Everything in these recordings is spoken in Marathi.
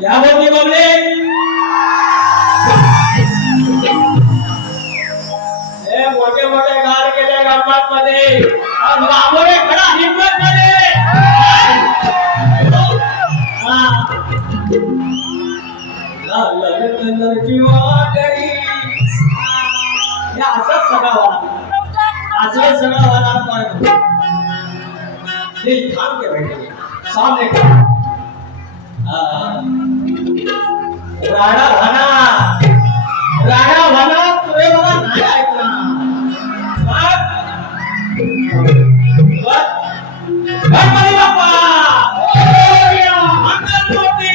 क्या बोलती पब्लिक? हे मोठे मोठे गार केले गंमत मध्ये और बाबोरे खडा हिम्मत मध्ये लग्नाची वाटणी या असंच सगळं वाला पण दिल थाम के बैठे सामने राणा भाना तुझे मला नाही ऐकला गणपती बाप्पा मोरया मंगलमूर्ती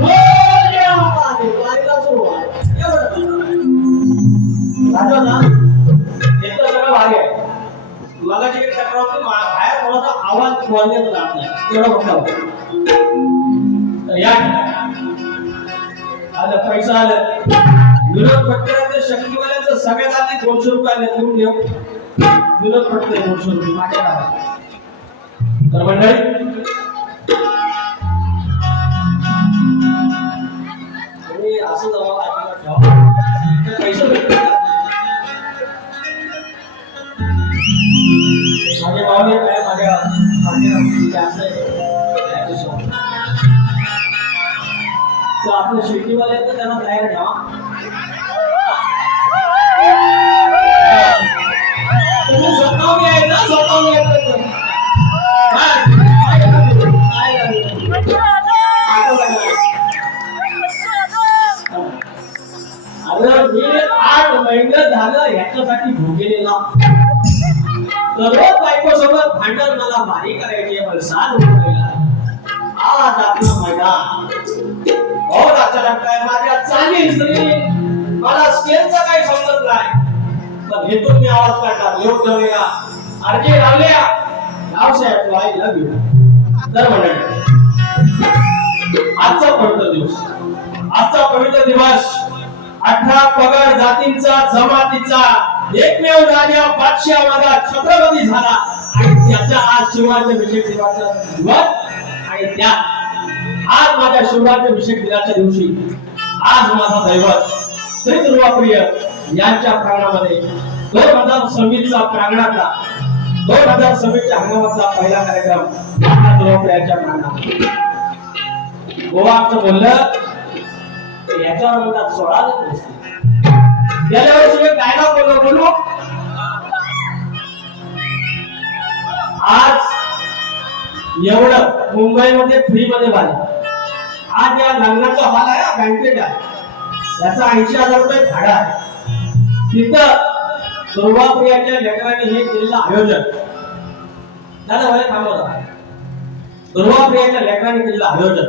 मोरया दिवाळीला सुरुवात राजा ना येतो सगळं भारी आहे मला जे चक्र होते बाहेर थोडासा आवाज बोलण्यात जात नाही तेवढं म्हटलं तर या आलं पैसा आलं विनोद फटकरांच्या शक्तीवाल्यांचं सगळ्यात आधी 200 रुपये घेऊन घेऊ विनोद फटकर 200 रुपये माझ्या नावावर तर मंडळी तुम्ही असं जावा पैसे भेटतात माझे भावने काय माझ्या तो आपल्या शेतीवाले तर त्यांना तयार ठेवा तुम्ही स्वतःहून यायचं स्वतःहून यायचं मी 8 महिने झालं ह्याच्यासाठी भोगलेला दररोज बायको सोबत भांडण मला भारी करायची पण साथ उठवायला आज आपलं मैदान और अच्छा लगता है माझ्या चांगली स्त्री मला स्केलचा काही समजत नाही पण हेतून मी आवाज काढला योग धरूया अर्जे लावल्या गावसाहेब तू आई लव यू तर म्हणत आजचा पवित्र दिवस 18 पगड जातींचा जमातीचा एकमेव राजा बादशाह माझा छत्रपती झाला आणि त्याचा आज शिवराज्याभिषेक दिनाचा दिवस आणि त्या आज माझ्या शिवराज्याभिषेक दिनाच्या दिवशी आज माझा दैवत श्री दुर्वाप्रिय यांच्या प्रांगणामध्ये 2026 चा प्रांगणातला 2026 च्या हंगामातला पहिला कार्यक्रम आपल्या दुर्वाप्रियांच्या प्रांगणात गोवाचं बोललं याच्यावर म्हणतात 16 गेल्या वर्षी एक डायलॉग बोलू आज एवढं मुंबईमध्ये फ्री मध्ये भाडे आज या लग्नाचा हॉल आहे बँकेट आहे त्याचा 80,000 रुपये भाडा आहे तिथं दुर्वाप्रियाच्या लेकरांनी हे केलेलं आयोजन दादा मला थांबवता दुर्वाप्रियाच्या लेकरांनी केलेलं आयोजन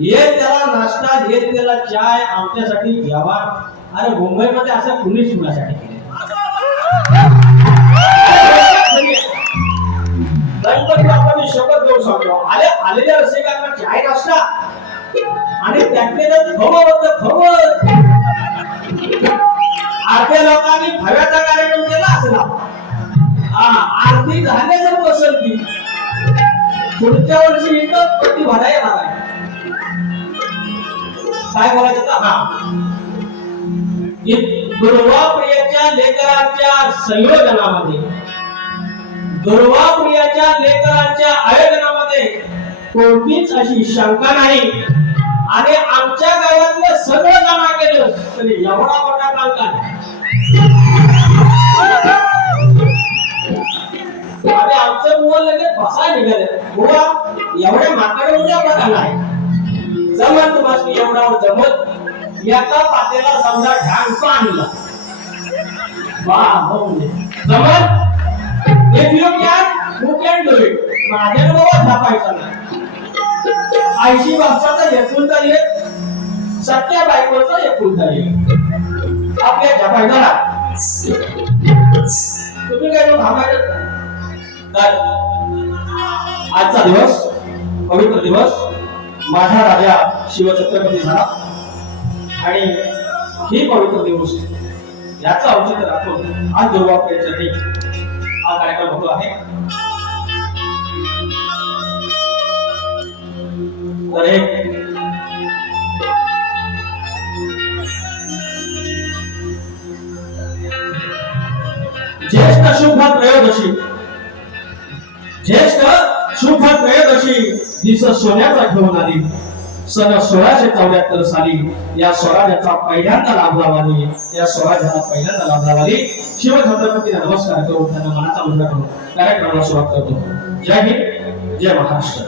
ये त्याला नाश्ता ये त्याला चाय आमच्यासाठी घ्यावा अरे मुंबईमध्ये असं कुणीच कुणासाठी केलं गणपती आपण शपथ घेऊन सांगतो आलेल्या रसिकांना चाय नाश्ता आणि त्यातले खवत आरती लोकांनी भव्याचा कार्यक्रम केला असला आरती झाले जर बसल की पुढच्या वर्षी इथं पती भरायला येणार आहे. काय बोलायचं दुर्वाप्रियाच्या लेकरांच्या संयोजनामध्ये दुर्वाप्रियाच्या लेकरांच्या आयोजनामध्ये कोणतीच अशी शंका नाही आणि आमच्या गावातलं सगळं जमा केलं तरी एवढा मोठा कामकाज आणि आमचं मुलं लगेच बसायला निघाले. बुवा एवढ्या माकडे उद्या बघायला आहे जमत तुम्हाला एवढा जमत एका पातेला समजा ढांग आणला जमत if you can who can do it माझ्या बाबा झापायचा नाही. 80 वर्षाचा एकुलता एक सत्या बायकोचा एकुलता एक आपल्या झापायचा नाही. तुम्ही काय थांबायचं आजचा दिवस पवित्र दिवस माझा राजा शिवछत्रपती झाला आणि ही पवित्र दिवस याचा औचित्य राखून आज दुर्वाप्रियाच्या चरणी हा कार्यक्रम होतो आहे. तर ज्येष्ठ शुभ त्रयोदशी दिवस सोन्याचा घेऊन आली. सन 1674 साली या स्वराज्याचा पहिल्यांदा लाभ लावाली शिवछत्रपतीला नमस्कार करून त्यांना मनाचा मुजरा करून कार्यक्रमाला सुरुवात करतो. जय हिंद जय महाराष्ट्र.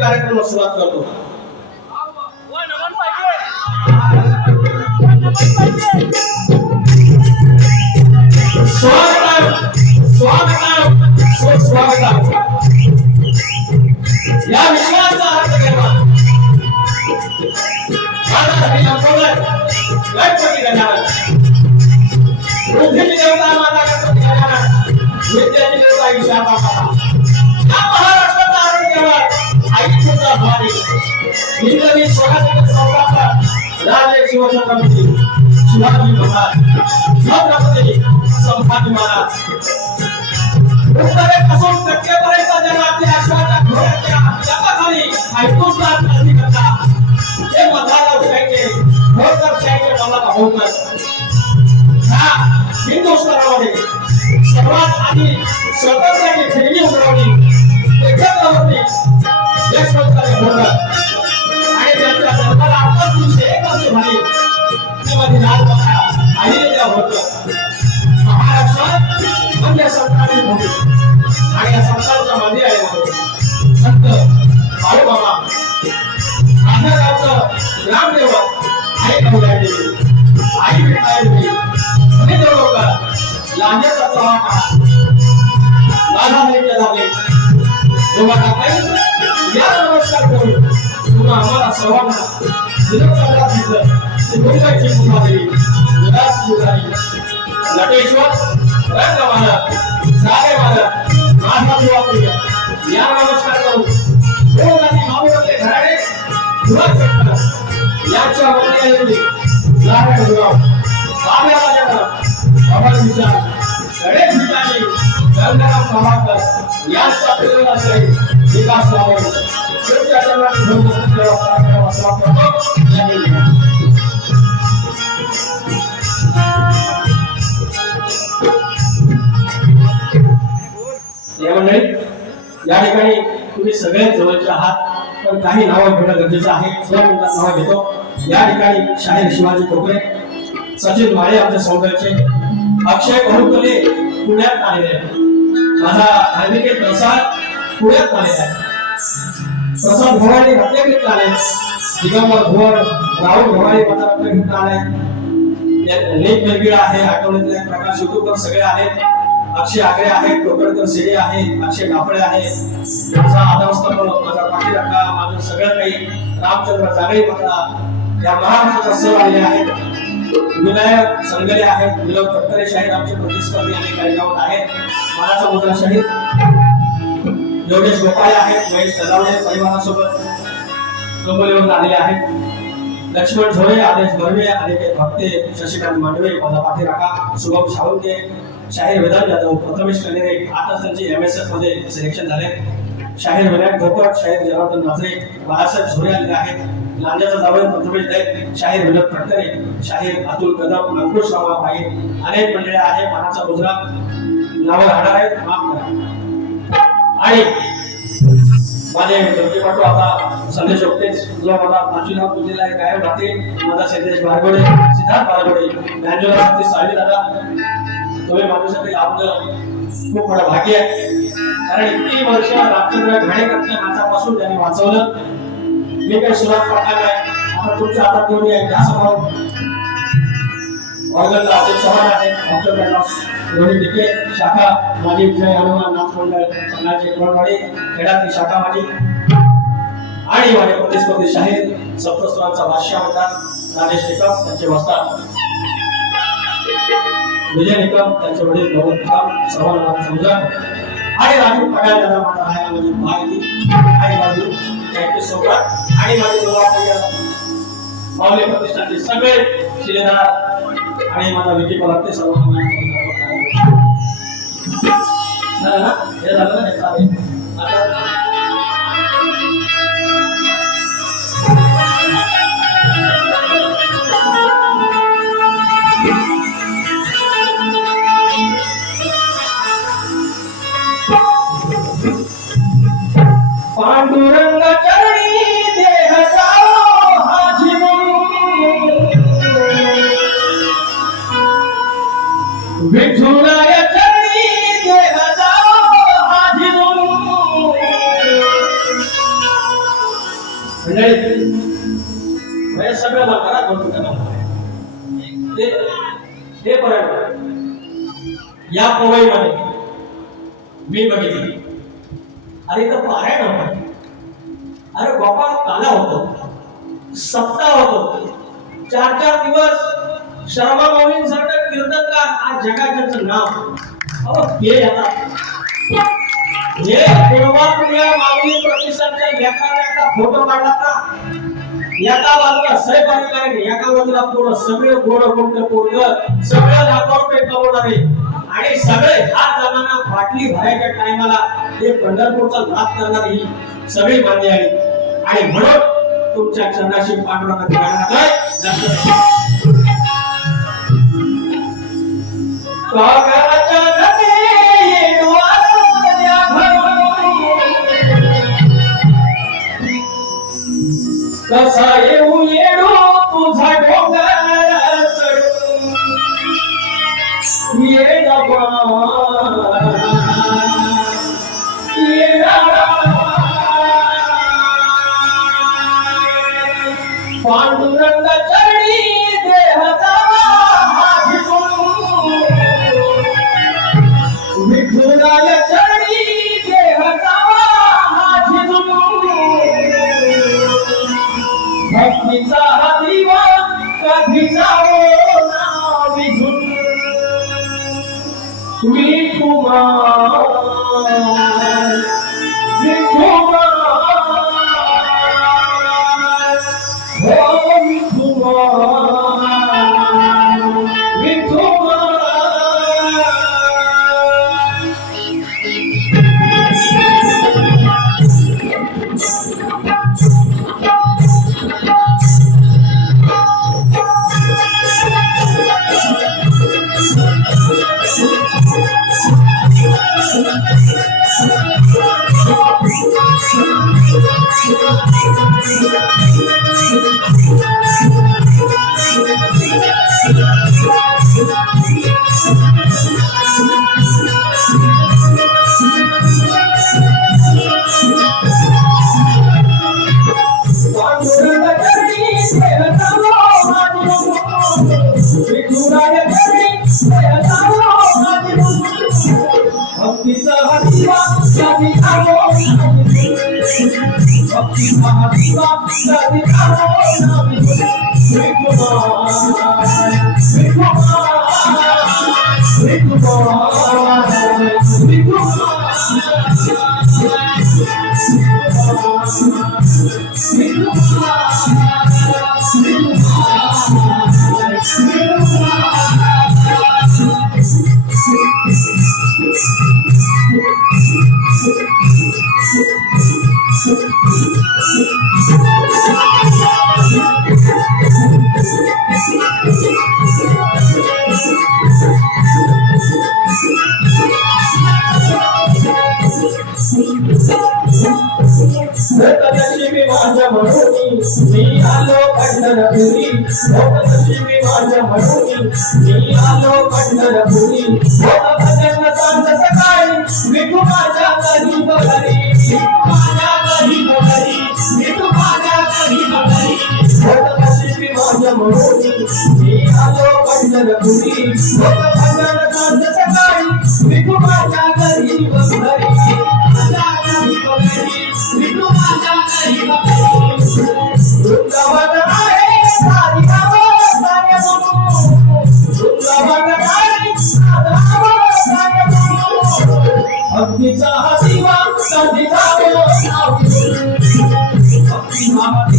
कार्यक्रम सुरुवात करतो. स्वागत या विषयाचा अर्थ केला गणपती गणाला बुद्धीची देवता माता गणपती गणाला विद्याची देवता ईशा माता या महाराष्ट्राचा अर्थ केला आईचा भारी हिंदवी स्वराज्याचा सम्राट राजे शिवछत्रपती शिवाजी महाराज छत्रपती संभाजी महाराज उत्तरेपासून कट्टेपर्यंत जगातल्या अश्वाच्या घोड्याच्या जगाखाली ऐकून क्रांती करता हे मतदार शाहीचे होकर शाहीचे मला होकर हा हिंदुस्थानामध्ये सर्वात आधी स्वतंत्राची खेळणी उघडवली एकत्र संस्कारी होतं आणि त्यांच्या जन्माला आपण 301 वर्ष झाली त्यामध्ये लालबागच्या आईने त्या होतं महाराष्ट्रात म्हणजे संतांची भूमी आणि या संतांच्या मंदिर आहे संत बाळूमामा माझ्या गावचं ग्रामदेवत आई कवळ्या देवी आई विठाई देवी आणि देवळकर लांजेचा चव्हाणा लाला देवीच्या झाले तुम्हाला काही या नमस्कार करून पुन्हा आम्हाला सर्वांना निरोप करण्यात घेतलं ते मुंबईची कुमारी विलास गुरारी नटेश्वर रंगमाला सागेमाला माझा दुवा प्रिय या नमस्कार करून दोन आणि माऊरते घराडे दुवा चक्कर याच्या वतीने नारायण गुराव बाब्या राजाराम अमर विचार गणेश विचारी गंगाराम सावरकर यांचा प्रेरणा सहित विकास लावून तुमच्या चरणात घेऊन सेवा करतो जय हिंद. मंडळी या ठिकाणी तुम्ही सगळे जवळचे आहात पण काही नावं घेणं गरजेचं आहे. 2 मिनिटात नावं घेतो. या ठिकाणी शाहीर शिवाजी कोकरे, सचिन माळे आमचे सौंदर्याचे, अक्षय करुकले पुण्यात आलेले आहेत. माझा धार्मिक प्रसाद पुण्यात आलेला आहे. प्रसाद भोवाळे रत्नागिरीत आले, दिगंबर भोवर राहुल भोवाळे माझा रत्नागिरीत आलाय, लेख मेलगीळ आहे, आठवड्यातले प्रकाश युट्यूबवर सगळे आहेत. अक्षय आगरे आहेत, कोकणकर सेडे आहेत, अक्षय कापडे आहेत, माझा आदमस्तंभ माझा पाठीराखा माझं सगळं काही रामचंद्र जागळे माझा या महाराष्ट्राचा सर आलेले आहेत. विनायक संगले आहेत, विनोद तटकरे शाहीर आमचे प्रतिस्पर्धी आणि कार्यक्रम आहेत. महाराजा मुद्रा शाहीर योगेश गोपाळे आहेत, महेश तलावडे परिवारासोबत डोंबिवलीवरून आलेले आहेत. लक्ष्मण झोळे, आदेश बर्वे, अनिकेत भक्ते, शशिकांत मांडवे माझा पाठीराखा, शुभम सावंते, शाहीर वेदांत जाधव, प्रथमेश कनेरे आता त्यांचे MSF मध्ये सिलेक्शन झाले. शाहीर विनायक भोपट, शाहीर जनार्दन नाचरे, बाळासाहेब झोळे आलेले आहेत. लांजाचा जावळ प्रथमेश दैत, शाहीर विनोद तटकरे, शाहीर अतुल कदम, अंकुश रामा भाई अनेक मंडळी आहे. मानाचा मुजरा नावं राहणार आहेत, माफ करा. आणि माझे प्रतिपटू आता संदेश ओकतेच जो मला प्राचीनाव पूजेला गायब राहते माझा संदेश बारगोडे, सिद्धार्थ बारगोडे, ज्ञानज्योत सती सावी दादा, तुम्ही माझ्यासाठी आपलं खूप मोठं भाग्य आहे. कारण इतकी वर्ष रामचंद्र घाणेकरच्या नाचापासून त्यांनी वाचवलं. मी काही सुरुवात करणार नाही. आता तुमच्या हातात घेऊन या घ्या समोर वर्गाला अध्यक्ष आहे डॉक्टर कैलास रोहित डिके, शाखा माझी जय हनुमान नाथ मंडळ नाचे कोणवाडी खेडाची शाखा माझी आणि माझे प्रतिस्पर्धी शाहीर सप्तस्वरांचा भाष्य म्हणतात राजेश निकम त्यांचे वस्ताद, विजय निकम त्यांचे वडील नवल निकम, सर्वांना समजा आणि राजू पगार दादा माझा राहायला माझी माहिती आणि बाजू त्यांचे सोबत आणि माझे दोघा माऊली प्रतिष्ठानचे सगळे शिलेदार आणि माझा विकी पलाते सर्वांना हे झालं हे चालेल. पांडुरंग चरणी देह जाओ हाजी विठुराय चरणी देह जाओ हाजी म्हणजे सगळं घरात होतं ते पर्यंत या पवईमध्ये मी बघितली. अरे तर पारायण होतं, अरे गोपाळ काला होतो, सप्ताह होतो, 4-4 दिवस शर्मा माऊलींसारखं कीर्तनकार आज जगाचं नाव अहो ते येतात. हे कोणवापुऱ्या माऊली प्रतिष्ठानच्या लेखाचा फोटो काढला ना, एका बाजूला साहेब अधिकारी, एका बाजूला पूर्ण सगळे गोड गोड पोरग सगळं ₹1,00,000 कमवणारे आणि सगळे हात जमाना बाटली भरायच्या टायमाला हे पंढरपूरचा लाभ करणार ही सगळी मान्य आहे. आणि म्हणून तुमच्या चरणाशी पांडुरंगाची गाणं कागदाच्या नदी डोळ्यात भरून कसा येऊ येडो तुझा डोंगर चढून येडा पांडुरंग चरणी देह जावा विठुराय चरणी देह जावा भक्तीचा हा दिवा कधी जावो ना विझून विठुमाय विठुमाय हो विठुमाय विठुमाय भक्तीचा हरिवा साधी खावो भक्तीचा हरिवा साधी खावो नशिबी माझ्या म्हणून मी आलो पंढरपुरी नशिबी माझ्या म्हणून मी आलो पंढरपुरी भजन सांग सकाळी विठू माझ्या घरी बघरी माझ्या घरी बघरी विठू माझ्या घरी बघरी नशिबी माझ्या म्हणून मी आलो पंढरपुरी भजन सांग सकाळी विठू माझ्या घरी बघरी माझ्या घरी बघरी विठू माझ्या घरी बघरी वृंदावन आहे सारी गावं सारे म्हणून वृंदावन आहे सारे म्हणून भक्तीचा हा दिवा कधी जावो भक्तीचा हा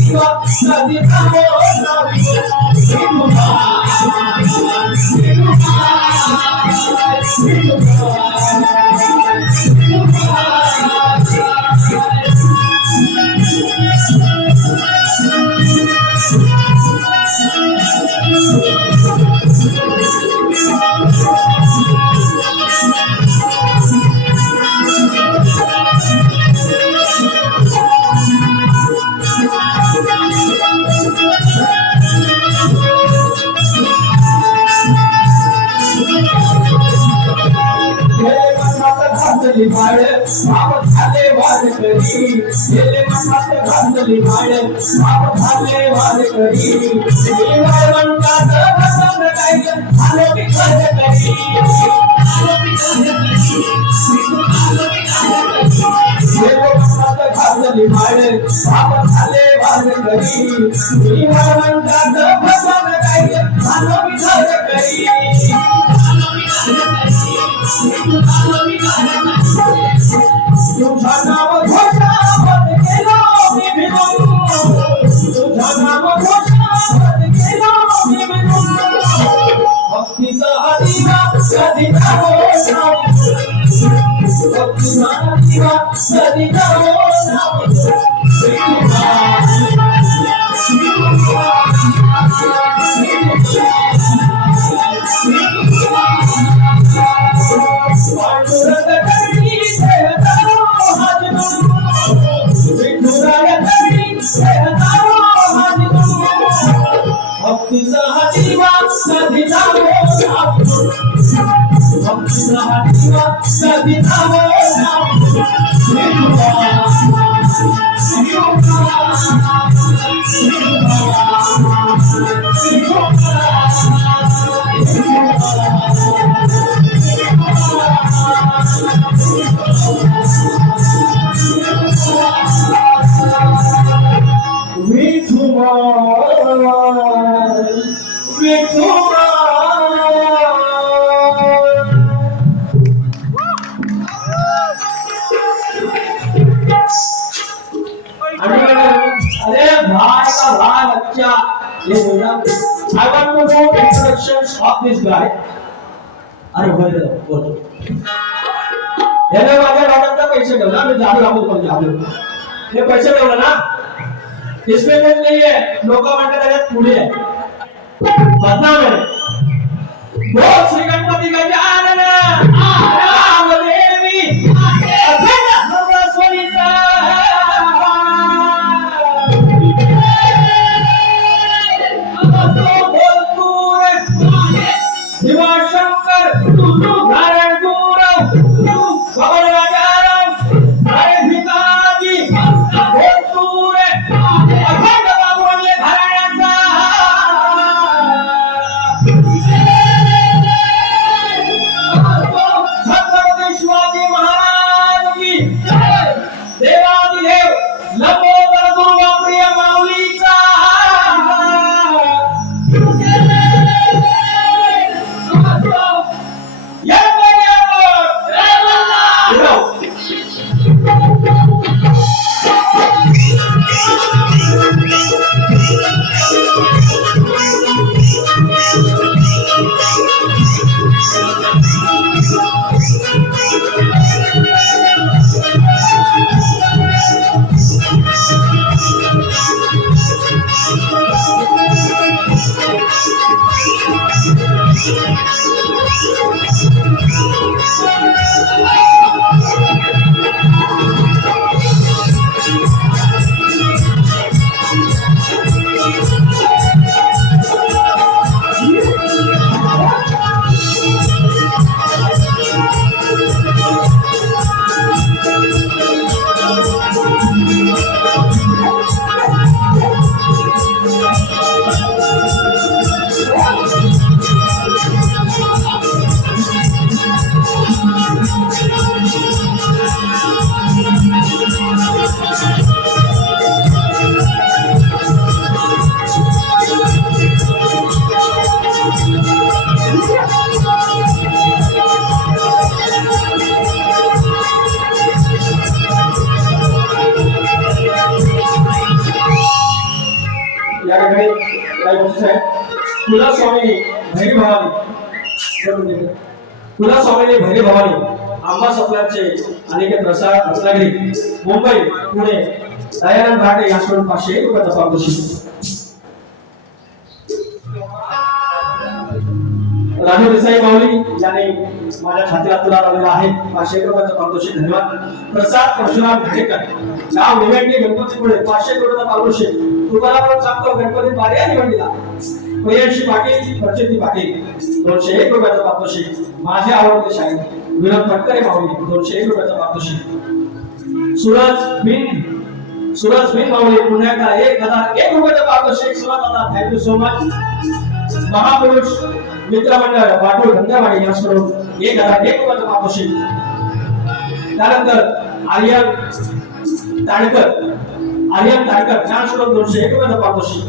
दिवा कधी जावो घातली भाड बाप झाले वार करी गेले मनात घातली भाड बाप झाले वार करी वैवंतात भजन गायल आलो मी खर्च करी आलो मी खर्च करी गेले मनात घातली भाड बाप झाले वार करी वैवंतात भजन गायल आलो मी खर्च करी आलो मी खर्च करी तुझा नाम घोषावत केला मी भिवून तुझा नाम घोषावत केला मी भिवून भक्तीचा हा दिवा कधी जावो भक्तीचा हा दिवा कधी जावो विठुराया चरणी देह जावो भक्तीचा हा दिवा कधी जावो सावरून, भक्तीचा हा दिवा कधी जावो सावरून. I want to know introductions of this guy. अरे बोल याने माझ्या डॉक्टरचा पैसे ठेवला मी जादू लागू पण जादू हे पैसे ठेवलं ना इसमें कुछ नहीं है लोक म्हणतात त्याच्यात पुढे आहे बदनाम आहे बोल श्री गणपती गजानन रामदेवी अखंड सरस्वतीचा शिवशंकर नारायण गुरव पवन राजाराम अरे भिकाजी भोजपुर अखंड बाबूरावले घराण्याचा छत्रपती शिवाजी महाराज की देवादिदेव लंबोदर दुर्गाप्रिय माऊलीचा कुलस्वामिनी भैरी भवानी कुलस्वामिनी भैरी भवानी आंबा सप्लायरचे अनिकेत प्रसाद रत्नागिरी मुंबई पुणे दयानंद घाटे यांच्याकडून 500 रुपयाचा पारितोषिक राजू देसाई माऊली यांनी माझ्या छातीला तुला लावलेला आहे 500 रुपयाचा पारितोषिक धन्यवाद प्रसाद परशुराम घाटेकर गाव निवेंडी गणपतीपुळे 500 रुपयाचा पारितोषिक तुम्हाला पण सांगतो गणपती पार्या निवडला प्रियांशी पाटील प्रचिती पाटील 201 रुपयाचा पारितोषिक माझे आवडते शाहीर विनोद फटकरे माऊली 201 रुपयाचा पारितोषिक सूरज बिन माऊली पुण्याचा 1001 रुपयाचा पारितोषिक सूरज दादा थँक्यू सो मच महापुरुष मित्रमंडळ वाटूळ धंदेवाडी यांच्याकडून 1001 रुपयाचा पारितोषिक त्यानंतर आर्यन ताडकर यांच्याकडून 201 रुपयाचा पारितोषिक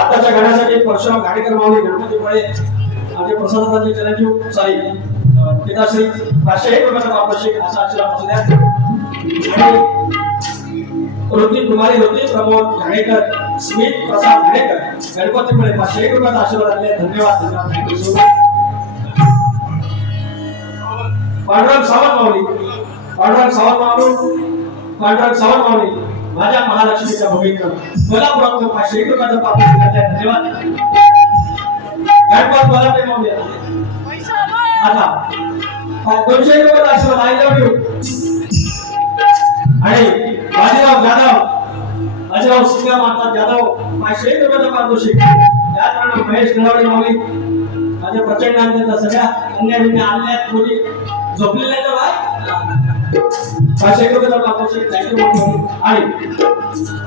आताच्या गाण्यासाठी परशुराम घाटेकर माऊली गणपतीपुळे आमचे प्रसादाचे चिरंजीव पिताश्री 501 रुपयाचा पारितोषिक असा आशीर्वाद असू द्या ऋतिक प्रमोद घाटेकर स्मित प्रसाद घाटेकर गणपतीपुळे 501 रुपयाचा आशीर्वाद दिले धन्यवाद thank you so much Pandurang Sawant Mauli माझ्या महालक्ष्मीच्या भूमीत कोल्हापुरातून 501 रुपयाचा पारितोषिक धन्यवाद गणपत बोलाटे माऊली आता 200 रुपयाचा आशीर्वाद आय लव्ह यू आणि बाजीराव जाधव बाजीराव सिंगा माता जाधव 500 रुपयाचं पारितोषिक. त्याचप्रमाणे महेश गलावडे माऊली माझ्या प्रचंड आनंदाचा सगळ्या अन्य विद्या आल्या मुली झोपलेल्या आहेत बाय 500 रुपयाचं पारितोषिक. थँक्यू. आणि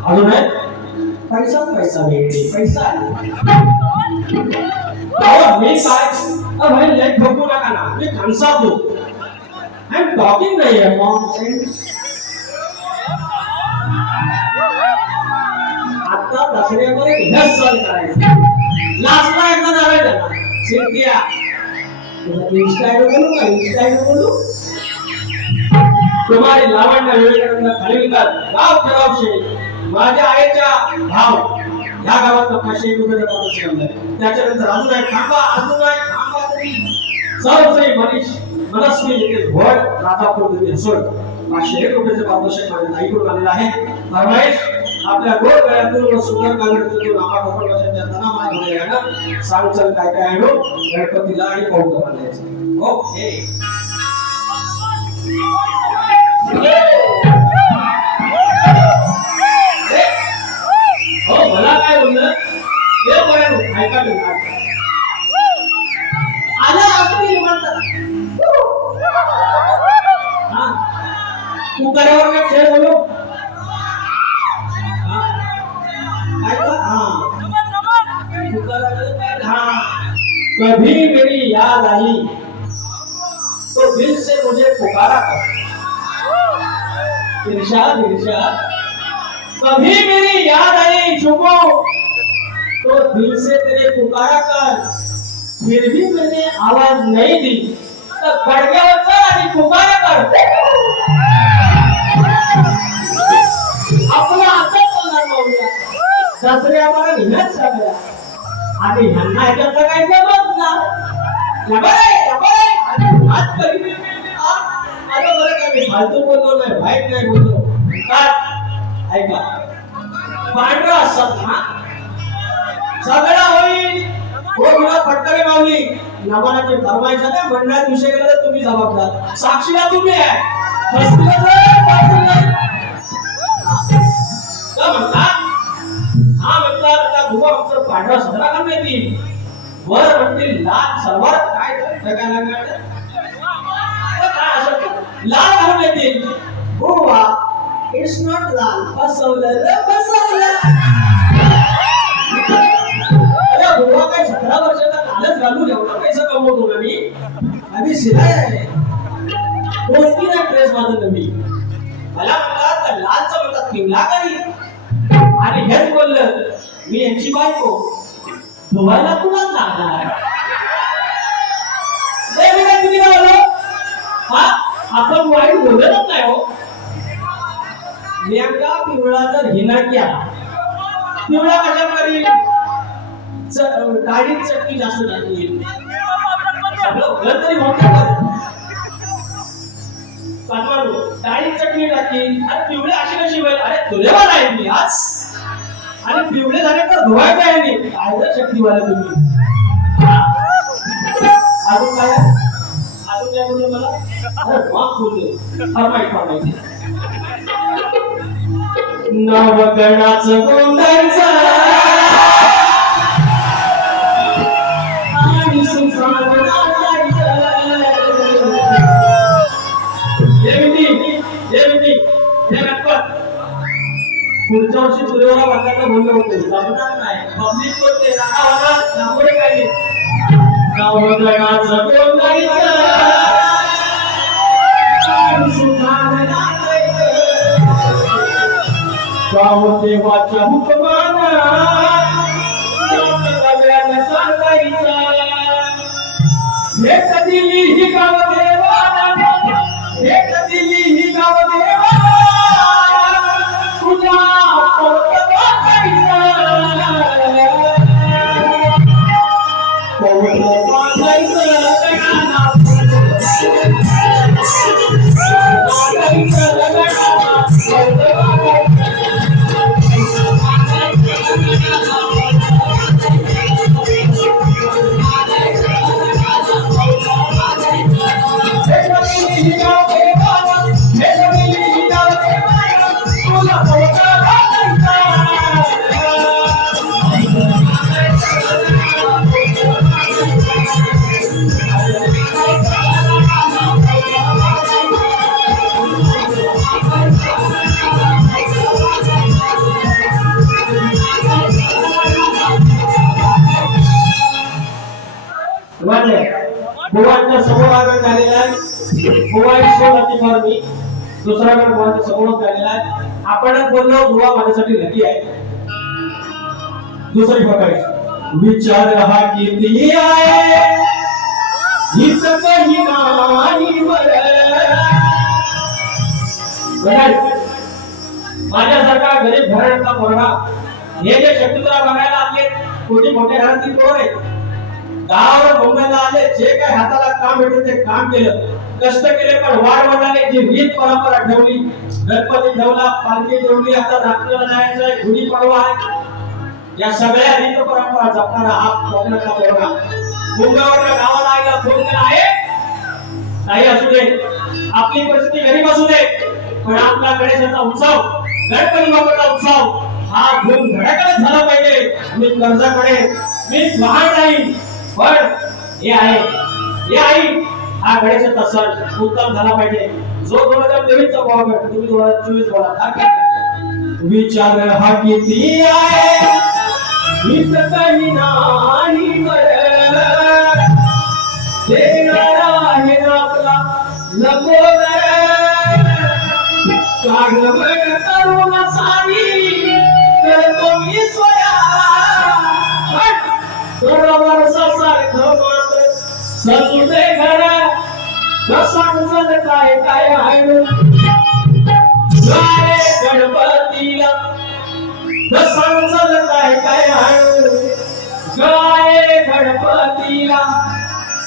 अजून आहे पैसा पैसा वेगळी पैसा मी काय भाई लेट ठोकू नका ना. मी खणसातो. आय एम टॉकिंग नाही आहे मॉम. आता दसऱ्यावर एक सण करायचं. लास्टला एकदा जावे त्याला सिंधिया इंस्टा आयडी बोलू का इंस्टा आयडी बोलू तुम्हारी लावण्य विवेकानंद खालीलकर गाव खेळावशे माझ्या आईच्या भाव या गावात 500 रुपयाचा पारितोषिक आणलाय. त्याच्यानंतर अजून आहे थांबा तरी सहस्री मनीष मनस्वी येथे घोड राजापूर येथे हसोड 500 रुपयाचे पारितोषिक माझ्या ताईकडून आलेलं आहे. फरमाईश आपल्या गोड गळ्यातून व सुंदर कागदातून आम्हा गोपाळ भाषांच्या तनामात होण्यानं सांग चल काय काय आहे गणपतीला आणि पौंड बांधायचं. ओके हो मला काय बोललं ते बरं ऐका आला आपली म्हणतात हा तू करावर का खेळ बोलू कभी मेरी याद आई तो दिल से मुझे पुकारा कर इरशाद इरशाद. कभी मेरी याद आई शुभो तो दिल से तेरे पुकारा कर फिर भी मैंने आवाज नहीं दी तो गडग्यावर चल आणि पुकारा कर. आपला आता बोलणार माऊल्या दसरे आम्हाला घेण्यात सगळ्या आणि ह्यांना ह्याच्यातलं काही जमत ना हात कधी अरे बरं का मी फालतू बोललो नाही वाईट नाही बोललो. ऐका पांढरा सत्ता सगळा होईल हो मला फटकरे माऊली नमानाची फरमाईश आहे मंडळात विषय केला तर तुम्ही जबाबदार साक्षीला तुम्ही आहे हा म्हणतात आता भुवा आमचं पांढरा सदरा घालून येतील वर म्हणतील लाल सलवार काय लाल घालून येतील. भुवा इट्स नॉट लाल बसवलं अरे भुवा काय 17 वर्षाचा लालच घालून एवढा पैसा कमवतो ना मी आम्ही शिलाय आहे कोणती नाही ड्रेस माझं मी मला म्हणतात तर लालचं म्हणतात किंवा करी आणि हेच बोललं मी यांची बायको धुवायला कुणाच लागणार तुम्ही काय बोललो हा आपण वाईट बोलतच नाही हो. नेमका पिवळा जर हिना क्या पिवळा कशा करी गाडीत चटणी जास्त टाकली सगळं घर तरी मोठं डाळीत चटणी टाकली आणि पिवळे अशी कशी होईल. अरे तुझ्यावर आहे मी आज आणि पिवळे झाले तर धुवायचं आहे मी काय शक्तीवाला तुम्ही अजून काय बोललो मला अरे वाक बोलले फरमाईश नवगणाचं गोंधळचं आणि संसार पुढच्या वर्षी तुझ्यावर वाटायला बोललं होतं जमणार नाही पब्लिक बोलते नागोडे काही नवगणाचं गोंधळचं गावदेवाच्या हुकमानं सगळ्यांना सांगायचं भेट दिली ही गावदेवानं भेट दिली ही गावदेवा तुझ्या पोटात माझ्या समोर आगड झालेला आहे गोवा ईश्वर मी दुसरा गड माझ्या समोरच झालेला आहे. आपणच बोललो गोवा माझ्यासाठी नक्की आहे. दुसरी प्रकार विचार हा किती आहे हीच काही नाही माझ्यासारखा गरीब घराण्याचा पोरगा हे जे शक्तिधरा बघायला आले कोणी मोठ्या घरातील पोर आहे गावावर मुंबईला आले जे काही हाताला काम भेटलं ते काम केलं कष्ट केले पण वाढ वडिलांनी जी रीत परंपरा ठेवली गणपती ठेवला पालखी ठेवली आता नागपूरला जायचं आहे गुढी पाडवा आहे या सगळ्या रीत परंपरा जपणारा हा कोकणातला पोरगा मुंबईवर गावाला आईला फोन केला आहे काही असू दे आपली परिस्थिती गरीब असू दे पण आपला गणेशाचा उत्सव गणपती बाप्पाचा उत्सव हा धूम धडाक्यात झाला पाहिजे. मी कर्जाकडे मी वाहन नाही पण हे आई हा गणेशाचा सण उत्तम झाला पाहिजे. जो 2023 चा भाव आहे तुम्ही 2024 बोला विचार हा किती आहे हीच काही नाही देणारा आहे आपला लकोदर कागवड करून सारी करतो मी स्वया बरोबर सारखं मात्र सजूदे घर कसं काय काय आहे गाय गणपतीला कसं काय काय आहे गाय गणपतीला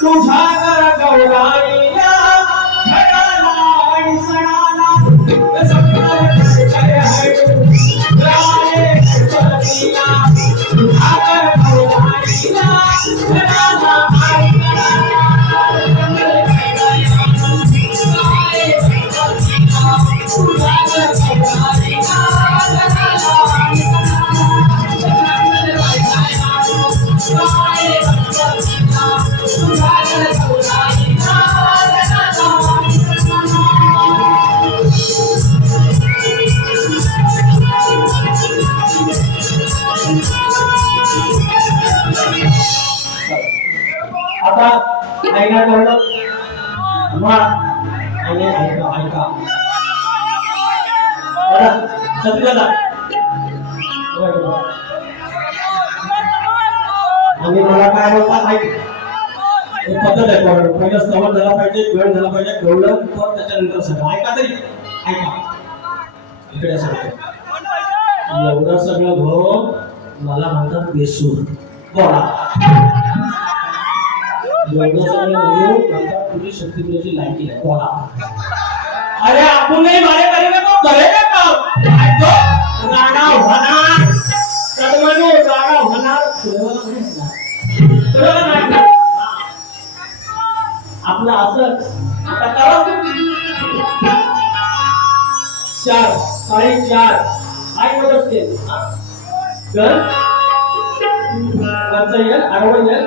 तुझा घर गौराईला घराला आणि सणाला कसं काय आहे गाय गणपतीला तुझा घर गौराईला घराला आणि आता ऐका कळलं ऐका सत्याला आणि मला काय बोलतात ऐक पद्धत आहे पहिलं स्तवन झाला पाहिजे वेळ झाला पाहिजे गवळण पण त्याच्यानंतर सगळं ऐका तरी ऐका इकडे सांगतो एवढं सगळं भाऊ मला म्हणतात बेसूर बोला एवढं सगळं भाऊ म्हणतात तुझी शक्ती तुझी लायकी नाही बोला अरे आपण नाही मारे करेगा तो करेगा काम ऐकतो राणा होणार सदमनु राणा होणार आपलं असंच आता करा 4 4:30 आई मदत केली तर वरचा येईल आडवं येईल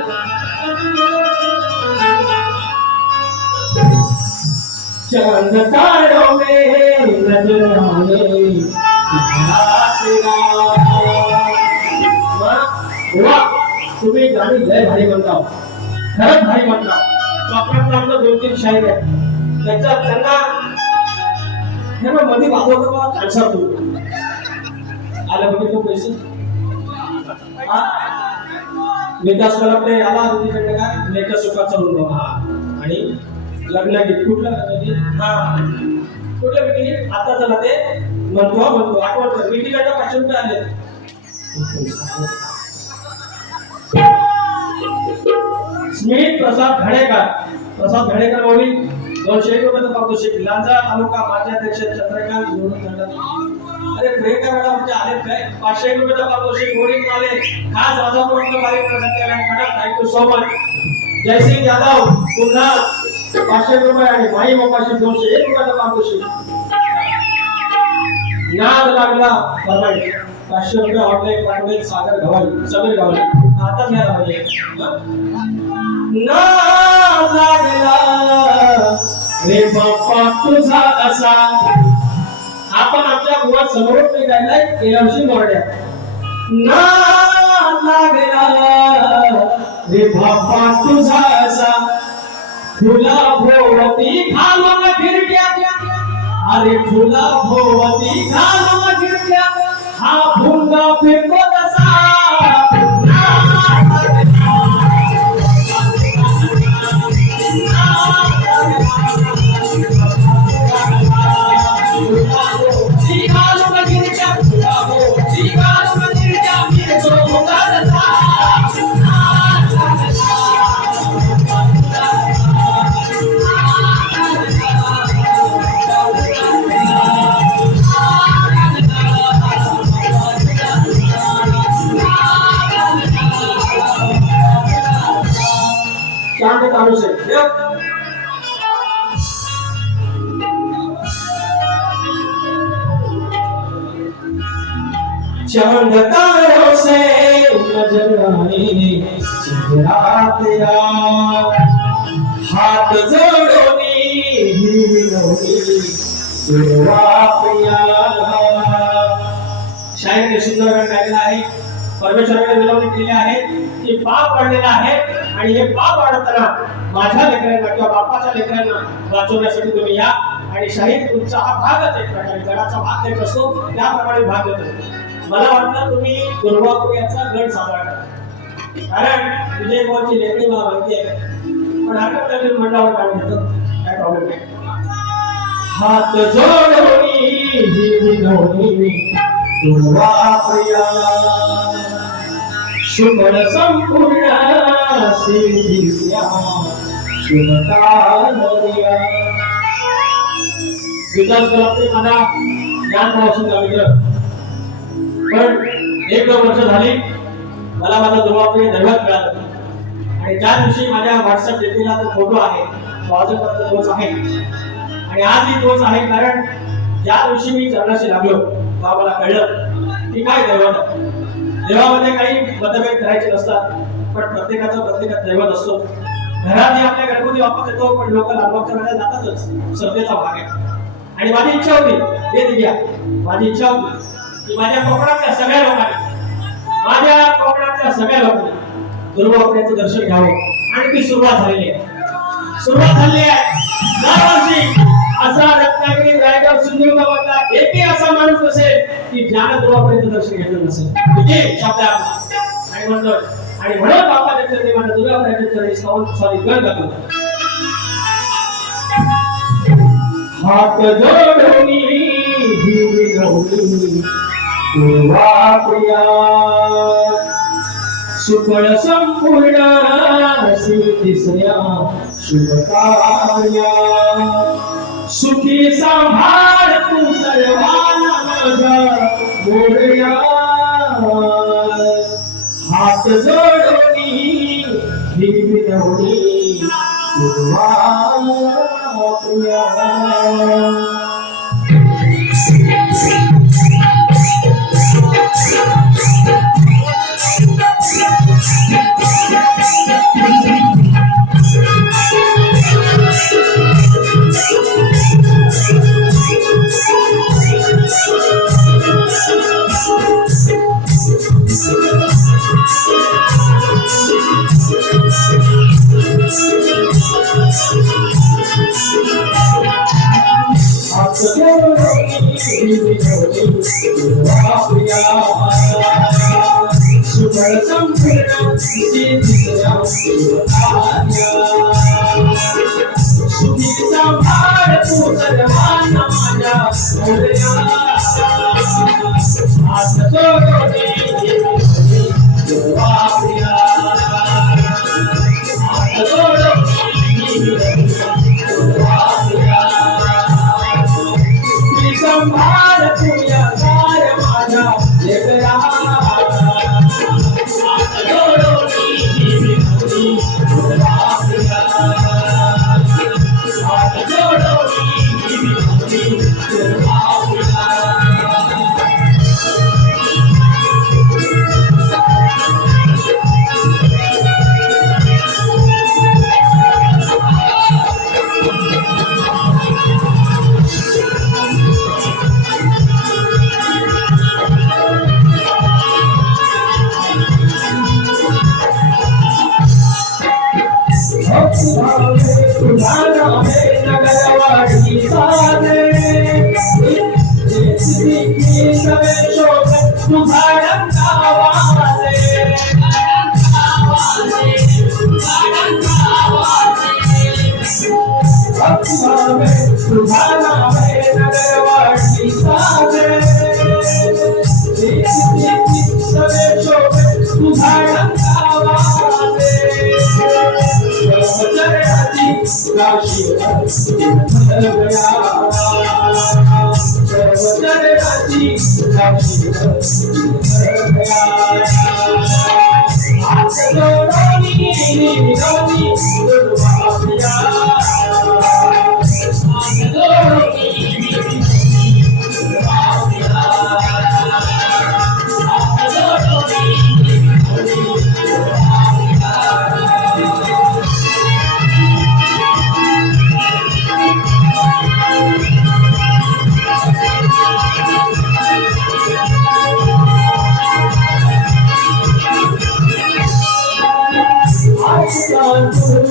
चंद तारों में नजर आने तुम्ही गाणी लय भारी म्हणता खरंच भारी म्हणता आपल्याकडे आपलं 2-3 शायर आहेत त्याच्या त्यांना हे मध्ये वाजवतो बघा चान्सर तू आलं बघितलं पैसे विकास कलपडे आला तिकडे काय लेखा सुखाचा रुंद आणि लग्न गीत कुठलं कुठलं गीत आता चला ते म्हणतो आठवण मी तिकडे 500 रुपये आले स्मित प्रसाद घडेकर माऊली 201 रुपयाचा पारितोषिक लांजा तालुका माजी अध्यक्ष चंद्रकांत जोडून अरे ब्रेक का मॅडम आमचे आले काय 500 रुपयाचा पारितोषिक होळी आले खास राजापूरचा कार्यक्रमासाठी आला madam thank you so much Jaysingh Yadav पुन्हा 500 रुपये आणि माई मोपाशी 201 रुपयाचा पारितोषिक नाद लागला फरमाईश 500 रुपये ऑनलाईन पाठवले सागर गव्हाणी समीर गव्हाणी आता घ्यायला पाहिजे नाद लागला रे बाप्पा तुझा असा आपण आपल्या गुवात समोरून ते गायलाय केळवशी मोरड्या नाद लागला रे बाप्पा तुझा असा फुला भोवती घालून गिरट्या अरे फुला भोवती घालून गिरट्या हा भुंगा फिरतो तसा शांत चालू से चांद तारों से नजर आए चेहरा तेरा हाथ जोड़ोनी शायद सुंदर गायला आहे परमेश्वराने विनवणी केली आहे की पाप पडलेला आहे आणि हे पाप वाढताना माझ्या लेकरांना किंवा बापाच्या लेकरांना वाचवण्यासाठी तुम्ही या आणि शाहीद तुमचा हा भागच एक प्रकारे गडाचा भाग देत असतो त्याप्रमाणे भाग देतो मला वाटतं तुम्ही दुर्वापूर याचा गड साजरा करा कारण विजय भाऊची लेकरी मला माहिती आहे पण हरकत मंडळावर काम घेतो काय प्रॉब्लेम नाही हात जोडोनी ही विनवणी दुर्वाप्रिया शुभर संपूर्ण सिद्धिस्या शुभकार्या विकास करते मला ज्ञान पासून मित्र पण एक दोन वर्ष झाली मला माझा दुर्वाप्रिय दैवत मिळालं आणि ज्या दिवशी माझ्या व्हॉट्सअप डेटीला तो फोटो आहे तो अजूनपर्यंत तोच आहे आणि आजही तोच आहे कारण ज्या दिवशी मी चरणाशी लागलो तेव्हा मला कळलं की काय दैवत देवामध्ये काही मतभेद करायचे नसतात पण प्रत्येकाचा दैवत असतो घरात आपल्या गणपती वापरत येतो पण लोक लालबागच्या मेळ्यात जातातच श्रद्धेचा भाग आहे आणि माझी इच्छा होती हे दिघ्या माझी इच्छा होती की माझ्या कोकणातल्या सगळ्या लोकांनी दुर्वाप्रियाचं दर्शन घ्यावं आणि ती सुरुवात झालेली आहे दरवर्षी असा रत्नागिरी रायगड सिंधुदुर्गातला एकही असा माणूस नसेल की ज्याने दुर्वाप्रियाचं दर्शन घेतलं नसेल किती शब्द आणि म्हणतो आणि म्हणून बाबा देवते मला दुर्वाप्रियाच्या चरणी सॉरी गड घातलं हात जोडोनी ही विनवणी दुर्वाप्रिया सुफळ संपूर्ण सिद्धिस्या शुभकार्या सुखी सांभाळ तू सर्वांना माझा मोरया हात जोडोनी ही विनवणी दुर्वाप्रिया सुफळ संपूर्ण सिद्धिस्या शुभकार्या सुखी सांभाळ तू सर्वांना माझ्या मोरया हात जोडोनी दुर्वाप्रिया हात जोडोनी दुर्वाप्रिया सुखी सांभाळ तू या साऱ्या माझ्या लेकरा तुझा डंका वाजे तुझा नावे नगरवाडी साजे सवे शोभे तुझा डंका वाजे सर्वचराची काशी भर गया सर्वचराची काशी भर गया हाथ जोडोनी निरोनी दुर्वासिया हाथ जोडोनी दुर्वासिया हाथ जोडोनी दुर्वासिया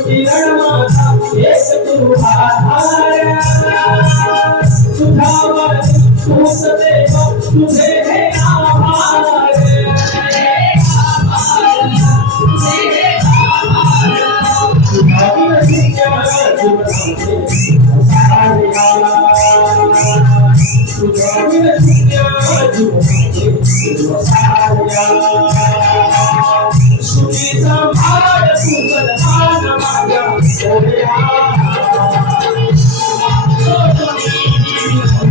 किरण माझा एक तू आधार तुझ्यावर तूच देव तुझे हे आभार सुखीचा भार तुझं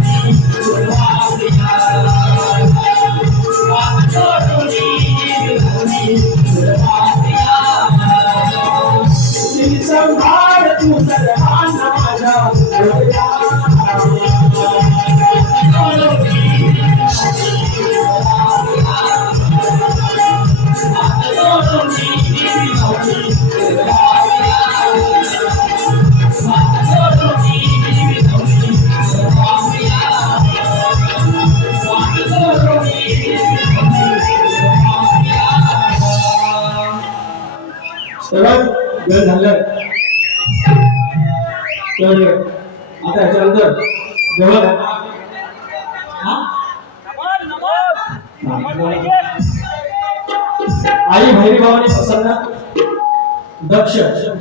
मान माझ्या संभाळ तू सर्वान माझ्या वेळ झालं तर आता याच्यानंतर जेव्हा आई भैरी भावानी प्रसन्न दक्ष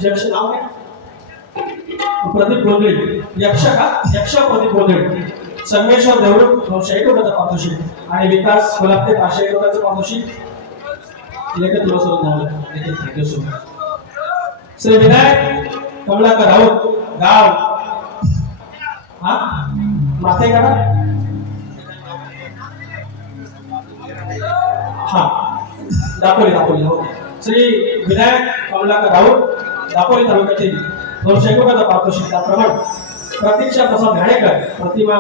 यक्ष नाव आहे प्रदीप गोंधळी यक्ष प्रदीप गोंधळी संगमेश्वर देवरुख 901 रुपयाचा पारितोषिक आणि विकास गुलाबते 501 रुपयाचं पारितोषिक लेखक तुला सोडून झालं thank you so much Shri Vinayak Kamlakar Raut गाव माथे करा दापोली हो श्री विनायक कमलाकर राऊत दापोली तालुक्यातील 201 रुपयाचा पारितोषिक त्याप्रमाणे प्रतीक्षा प्रसाद घाणेकर प्रतिभा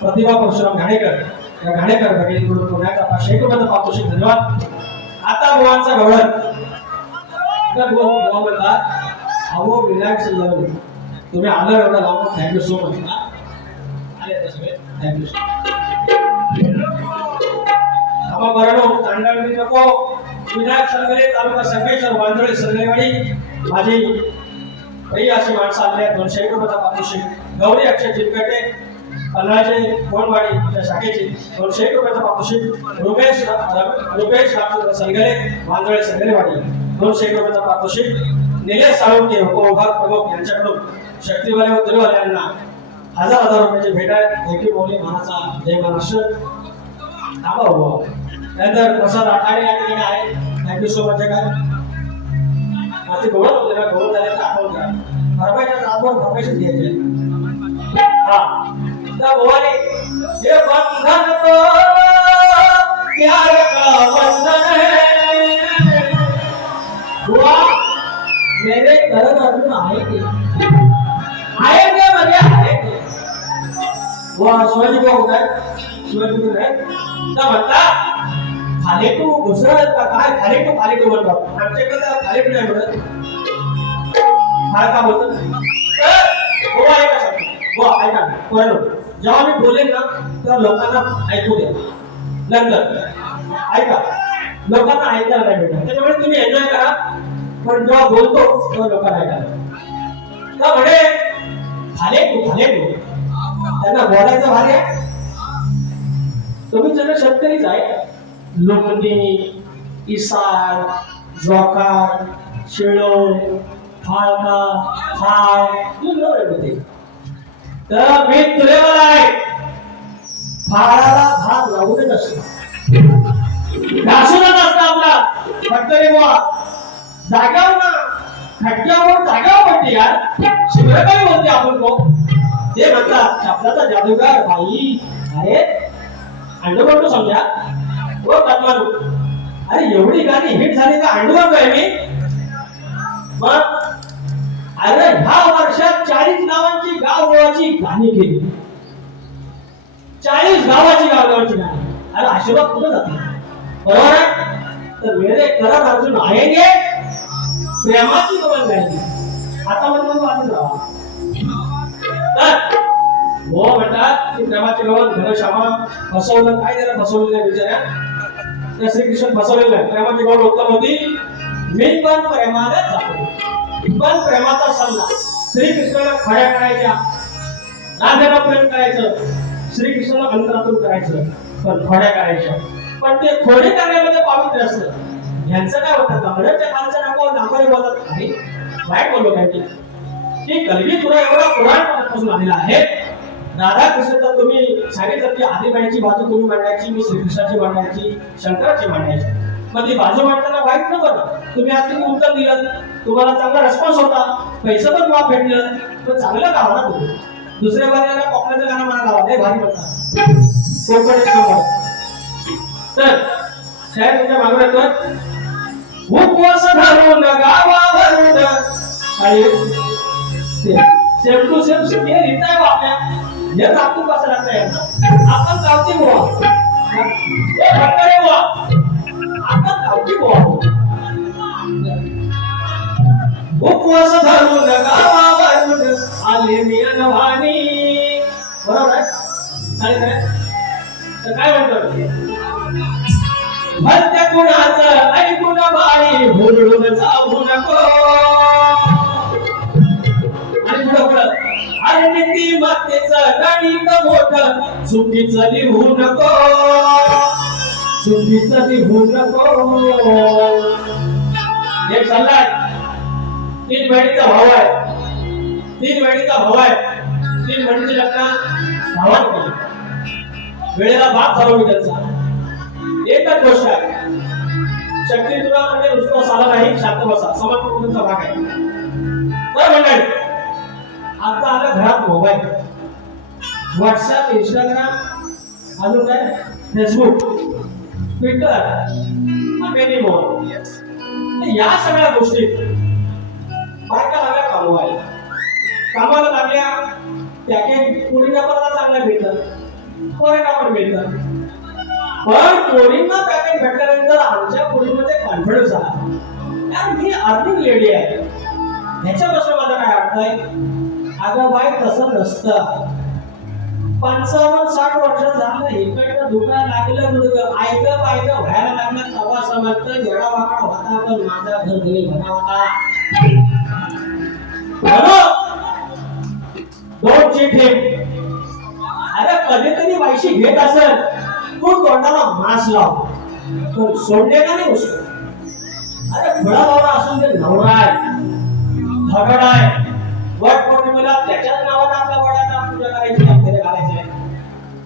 परशुराम घाणेकर या घाणेकर भगिनीकडून पुण्याचा 501 रुपयाचा पारितोषिक धन्यवाद आता बुवांचा गवळण बुवा म्हणतात अहो विनायक सल्लाम तुम्ही आलं एवढा लांब थँक्यू सो मच आले सगळे थँक्यू आबा बरनो तांडवली नको विनायक सल्लाम तालुका संगमेश्वर वांद्रे सगळेवाडी माझी काही अशी माणसं आले 201 रुपयाचा पारितोषिक गौरी अक्षय चिलकटे पन्हाळचे कोणवाडी त्या शाखेची 201 रुपयाचा पारितोषिक रुपेश रामचंद्र संगले वांद्रे सगळेवाडी 201 रुपयाचा पारितोषिक निलेश साळुंके उपविभाग प्रमुख यांच्याकडून शक्तीवाले व तरीवाले यांना 1000 रुपयाची भेट आहे थँक्यू बोली महाराजा जय महाराष्ट्र थांबा हो नंतर प्रसाद आठाडे या ठिकाणी आहे थँक्यू सो मच काय माझे गौरव होते ना गौरव झाले तर आपण करा भरपाईच्या रातभर भरपाईच घ्यायचे त्या भवानी हे बंधन तो प्यार का बंधन है हुआ मेरे करण अर्जुन आहे की म्हणजे आहे हुआ शिवाजी को होता है शिवाजी को है क्या म्हणता खाली तू घुसळ का काय खाली तू म्हणतो आमच्याकडे खाली तू नाही म्हणत काय का बोलतो हुआ आहे का सांगतो हुआ ऐका बरोबर जेव्हा मी बोलेन ना तेव्हा लोकांना ऐकू द्या नंतर ऐका लोकांना ऐकायला नाही भेटत त्यामुळे तुम्ही एन्जॉय करा पण जेव्हा बोलतो तेव्हा लोकांना ऐकायला का म्हणे खाले तू त्यांना बोलायचं भारी आहे तुम्ही सगळे शेतकरीच आहे लोखंडी, इसार, जोकार, शिळो, फाळका, फाळ, you know everything. तर मी तुलेवर आहे. फाळाला भाग लावूनच असतो, घासूनच असतं आपला. फक्त रे बुवा जाग्यावर ना खटक्यावर जाग्यावर पडते यार. शिवरा काय बोलते आपण को ते म्हणतात शब्दाचा जादूगार भाई. अरे अंडरवर्ल्ड समजा वो कटमारू. अरे एवढी गाणी हिट झाली का अंडरवर्ल्ड आहे मी मग. अरे ह्या वर्षात 40 गावांची गावगावाची गाणी केली. 40 गावाची गावगावाची गाणी. अरे आशीर्वाद कुठं जाते बरोबर आहे. तर मेरे करत अर्जुन आएंगे प्रेमाची गवळ गायली. आता म्हणजे वाजत राहा. तर हो म्हणतात की प्रेमाची गवळ घनश्यामा फसवलं. काय त्याला फसवलेलं आहे बिचाऱ्या. त्या श्रीकृष्ण फसवलेलं आहे. प्रेमाची गवळ उत्तम होती. मी पण प्रेमालाच जातो. पण प्रेमाचा सल्ला श्रीकृष्णाला खड्या करायच्या, राधाला प्रेम करायचं, श्रीकृष्णाला अंतरातून करायचं, पण खोड्या करायच्या. पण ते खोडे करण्यामध्ये पावित्र्य असतं. यांचं काय होतं कमरेच्या खालच्या नाकावर नाकाने बोलत नाही. वाईट बोललो काय की कलगी तुला एवढा पुराणपासून आलेला आहे. राधा कृष्ण तर तुम्ही सांगितलं की आदिबाईची बाजू तुम्ही मांडायची, मी श्रीकृष्णाची मांडायची, शंकराची मांडायची. पण ती बाजू मांडताना वाईट नको ना. तुम्ही आज तुम्ही उत्तर दिलं, तुम्हाला चांगला रिस्पॉन्स होता, पैसे पण माफ भेटलं, पण चांगलं गावा ना तुम्ही. दुसऱ्या बाजूला कोकणाचं गाणं म्हणा लावा, लय भारी म्हणतात कोकणाचं. तर शाळेत तुमच्या मागण्या तर उपवास धरून गावावरून आणि सेम टू सेम हे लिहिताय बाप्या. हे आपण कसं लागतं यांना. आपण गावठी बुवा हे भटकरे बुवा. आपण गावठी बुवा. उपवास धरून गावावरून आले मी अनवाणी. बरोबर आहे तर काय म्हणतो भत्या कुणाचं ऐकून बाई हुरळून जाऊ नको. आणि पुढं अरे नीती मातेचं गणित मोठं चुकीचं लिहू नको. चुकीचं लिहू नको. एक सल्ला 3 बहिणीचा भाऊ आहे. 3 बहिणीचा भाऊ आहे. 3 बहिणीचे लग्न भावाने केले. वेळेला बाप झाला मी त्यांचा. एकच गोष्ट आहे शक्ती तुला म्हणजे नुसतं साला नाही. शांत बसा. समाज कुटुंबाचा भाग आहे. तर मंडळी आता आला घरात मोबाईल, व्हॉट्सअप, इंस्टाग्राम, अजून काय फेसबुक, ट्विटर, मेनी मोर. या सगळ्या गोष्टी बायका लागल्या कमवायला. कामाला लागल्या पॅकेज पोरींना पण चांगल्या मिळतात, पोरींना पण मिळतात. पण पोरींना पॅकेज भेटल्यानंतर आमच्या पोरींमध्ये कॉन्फिडन्स आला यार मी अर्निंग लेडी आहे. ह्याच्यापासून मला काय वाटतंय अगं बाई तसं नसतं. 55-60 वर्ष झालं इकडनं दुकान लागलं मुलगा ऐकलं पाहिलं व्हायला लागलं तवा समजतं येडा वाकडा होता पण माझा घर घरी भरा होता. दोन चिठ्ठी. अरे कधीतरी बाईशी घेत असेल तू तोंडाला मास लाव पण सोडले का नाही उसको. अरे खुळा बाबा असून ते नवरा आहे, धगड आहे. वट पौर्णिमेला त्याच्याच नावानं आपल्या वडाला पूजा करायची, फेरे घालायचे.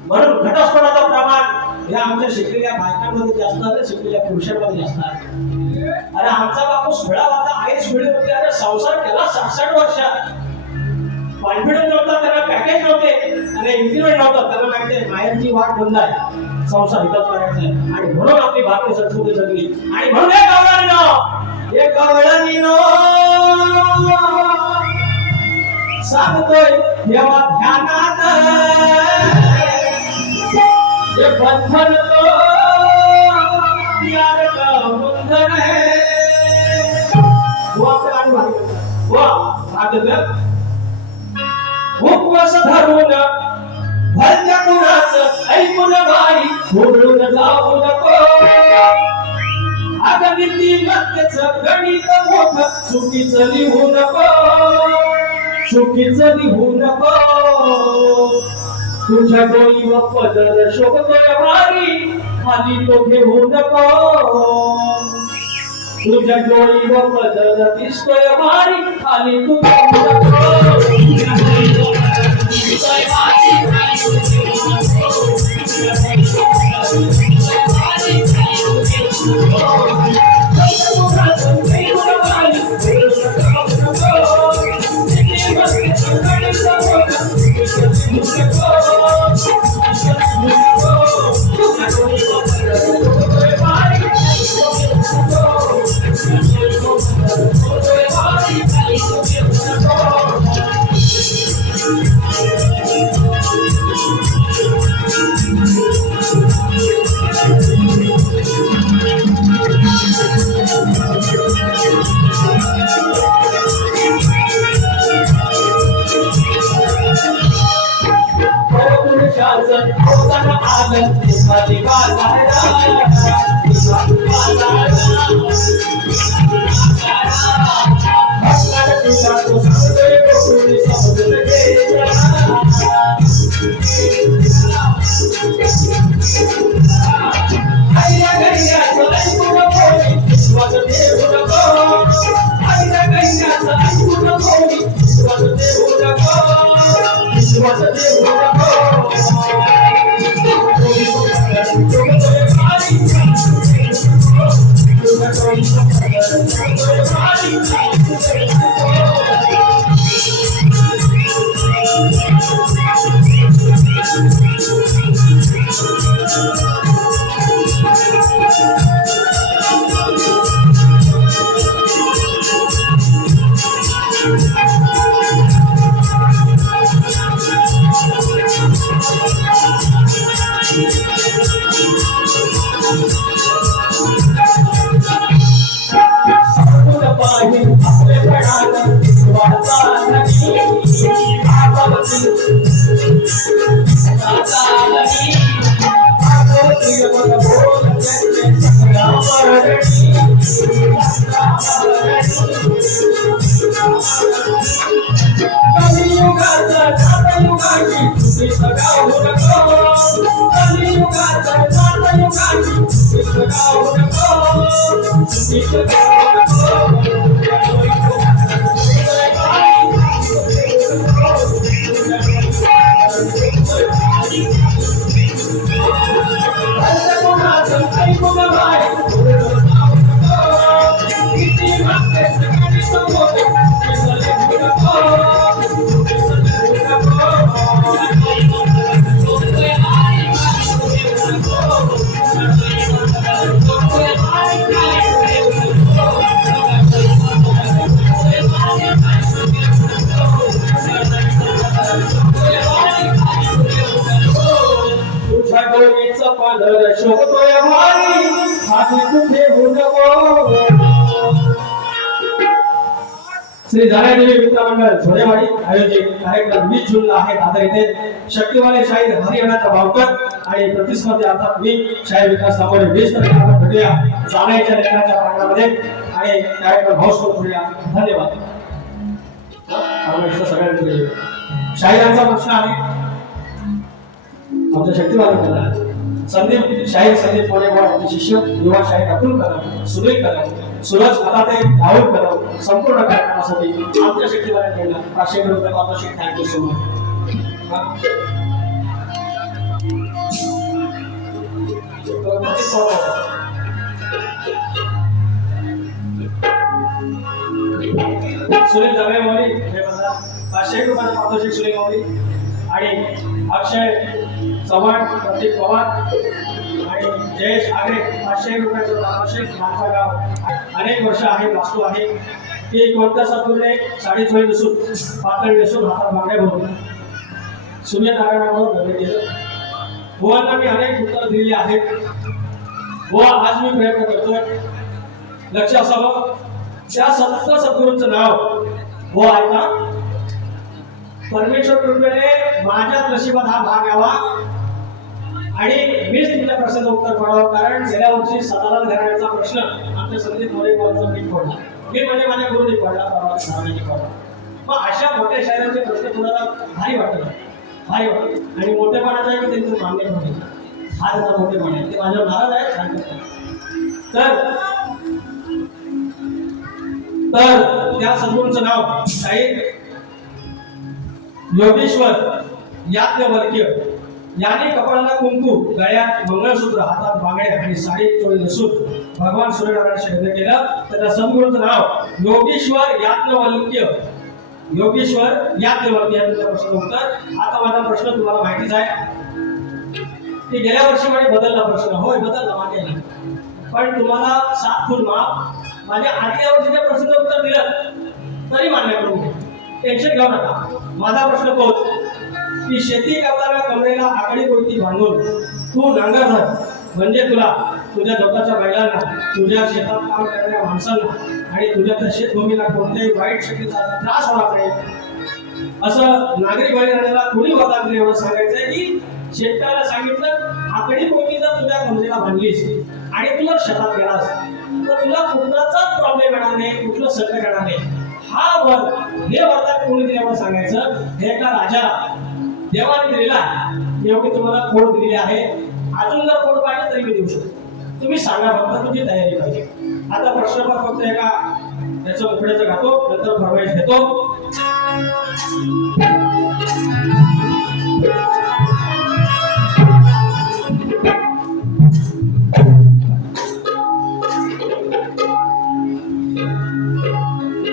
म्हणून घटस्फोटाचं प्रमाण हे आमच्या शिकलेल्या बायकांमध्ये जास्त आहे, शिकलेल्या पुरुषांमध्ये जास्त आहे. अरे आमचा बापूस खुळा होता, आईच खुळी होती. अरे संसार केला 66 वर्षात. कॉन्फिडन्स नव्हता, त्यांना पॅकेज नव्हते आणि इन्क्रिमेंट नव्हतं. त्यांना माहिती आहे मायाची वाट बंद आहे, संसार हितच करायचा आहे. आणि म्हणून आपली भारतीय संस्कृती जगली. आणि म्हणून एक गवळणीनो सांगतोय देवा ध्यानात हे बंधन तो यार का बंधन है. उपवास धरून भरत्या कुणाचं ऐकून बाई सोडून जाऊ नको. अगं नीतिमत्तेचं गणित मोठं चुकीचं लिहू नको. चुकीचं लिहू नको. तुझ्या डोळी व पदर शोभतोय भारी खाली तो घेऊ नको तुझ्या डोळी व पदर दिसतोय भारी खाली तू घेऊ नको तुझ्या डोळी व पदर दिसतोय भारी खाली तू घेऊ नको तुझ्या डोळी व पदर दिसतोय भारी खाली तू घेऊ नको श्री जानेदेवी मित्रमंडळ झोडेवाडी आयोजित कार्यक्रम 20 जूनला आहे दादर येथे शक्तिवाले शाहीर हरियाणाचा भावकर आणि प्रतिस्पर्धी अर्थात मी शाहीर विकास दामोदर 20 तारखेला आपण भेटूया जाण्याच्या लेखनाच्या प्रांगणामध्ये आणि कार्यक्रम हाऊस करूया. धन्यवाद. सगळ्यांकडे शाहिरांचा प्रश्न आहे आमच्या शक्तिवाले संदीप शाहीर संदीप मोरेगाव यांचे शिष्य युवा शाहीर अब्दुल कलाम सुनील कलाम सूरज आता ते राहुल कदम संपूर्ण कार्यक्रमासाठी आमच्या शक्तीवाल्यांकडून 500 रुपये पारितोषिक. Thank you so much. Sunil Jagale Mauli हे बघा 500 रुपये पारितोषिक सुनील मौली आणि अक्षय चव्हाण प्रतीक पवार आणि जयेश आगरे 500 रुपयाचं पारितोषिक. माझा गाव अनेक वर्ष आहे वास्तू आहे की कोणत्या सत्तूरने साडी चोळी नसून पातळी नसून हातात मागण्या भरून शून्य नारायणावर धरले गेलं. बुवांना मी अनेक उत्तर दिली आहेत. बुवा आज मी प्रयत्न करतोय लक्ष असावं त्या संत सद्गुरूंचं नाव बुवा ऐका. परमेश्वर कृपेने माझ्या नशिबात हा भाग यावा आणि मीच तुमच्या प्रश्नाचं उत्तर पडावं. कारण गेल्या वर्षी सदानंद घराण्याचा प्रश्न आमच्या संदीप मोरेगावचा मी पडला. मी म्हणजे माझ्या गुरुनी पडला, परवा पडला. मग अशा मोठ्या शहरांचे प्रश्न तुम्हाला भारी वाटत भारी वाटतं. आणि मोठेपणाचं आहे की त्यांचं मान्य होते हा त्याचा मोठेपणा आहे. ते माझ्यावर नाराज आहे सांगतो. तर त्या सद्गुरूंचं नाव शाहीर योगेश्वर याज्ञवल्क्य यांनी कपाळाला कुंकू, गळ्यात मंगळसूत्र, हातात बांगड्या आणि साडीत चोळी नसून भगवान सूर्यनारायण यज्ञ केलं. तर त्या सद्गुरूंचं नाव योगेश्वर याज्ञवल्क्य. योगेश्वर याज्ञवल्क्य यांचं प्रश्न उत्तर. आता माझा प्रश्न तुम्हाला माहितीच आहे की गेल्या वर्षी मध्ये बदलला प्रश्न. होय बदलला मान्य आहे. पण तुम्हाला 7 फूल माफ. माझ्या आधल्या वर्षीच्या प्रश्नाचं उत्तर दिलं तरी मान्य करून घ्या. टेन्शन घेऊ नका. माझा प्रश्न तोच की शेती करताना कमरेला आकडी कोयती बांधून तू नांगर धर म्हणजे तुला, तुझ्या स्वतःच्या बैलांना, तुझ्या शेतात काम करणाऱ्या माणसांना आणि तुझ्या त्या शेतभूमीला कोणत्याही वाईट शक्तीचा त्रास होणार नाही असं नागरी बैलगाड्याला कोणी वरदान दिलं. एवढं सांगायचंय की शेतकऱ्याला सांगितलं आकडी कोयती जर तुझ्या कमरेला बांधलीस आणि तुला शेतात गेलास तर तुला कुठलाच प्रॉब्लेम येणार नाही, कुठलं संकट येणार नाही. हा वर हे वरदान कोणी दिल्यावर सांगायचं. हे एका राजाला देवाने दिलेला एवढी तुम्हाला खोड दिलेली आहे. अजून जर खोड पाहिजे तरी मी देऊ शकतो. तुम्ही सांगा फक्त तुमची तयारी पाहिजे. आता प्रश्न फक्त एका त्याचं उकड्याचं घातो नंतर फरमाईश घेतो.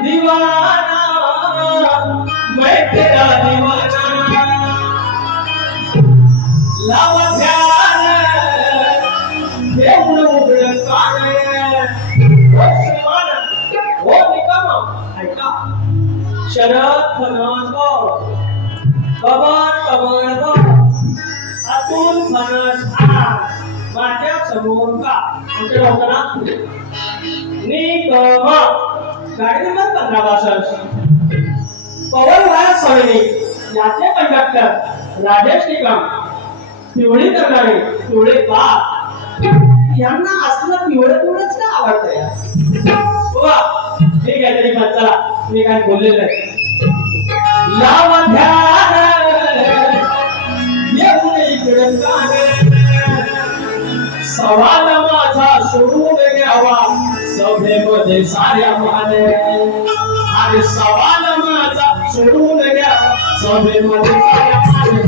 दीवाना मैं तेरा दीवाना लावा ध्यान देऊन उघड कान ओ श्रीमान ओ निकम ऐका शरद फणस कमळ कमळ आतून फणस माझ्या समोर का आमच्या होता निकम गाडी नंबर 1562 पवन वाया सवयी याचे कंडक्टर राजेश निकम. पिवळी करणारे पिवळे का यांना असलं पिवळं पिवळंच का आवडतं बाबा. ठीक आहे तरी पण चला मी काय बोललेलं आहे. लावा ध्यान येऊन इकडे कान सवाल माझा सोडून घ्यावा सभेमध्ये साऱ्या माने आणि सवाल माझा सोडून घ्यावा सभेमध्ये साऱ्या माने.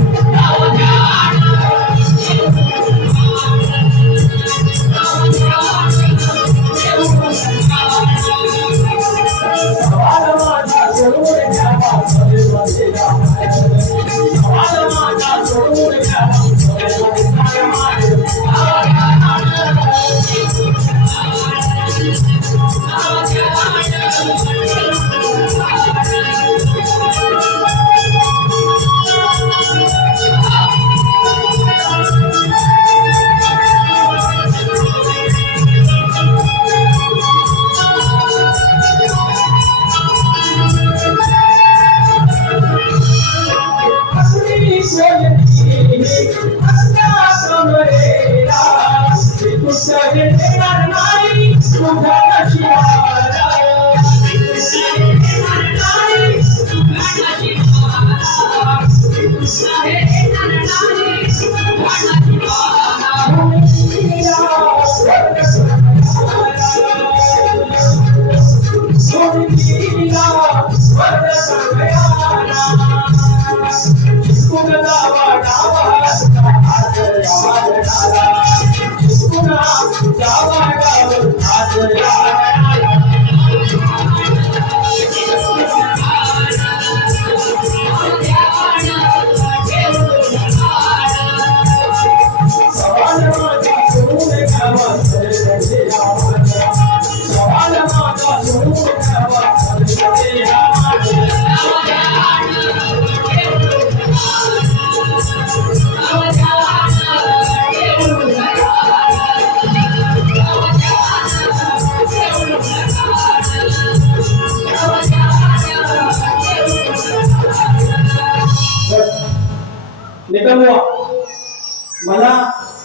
मला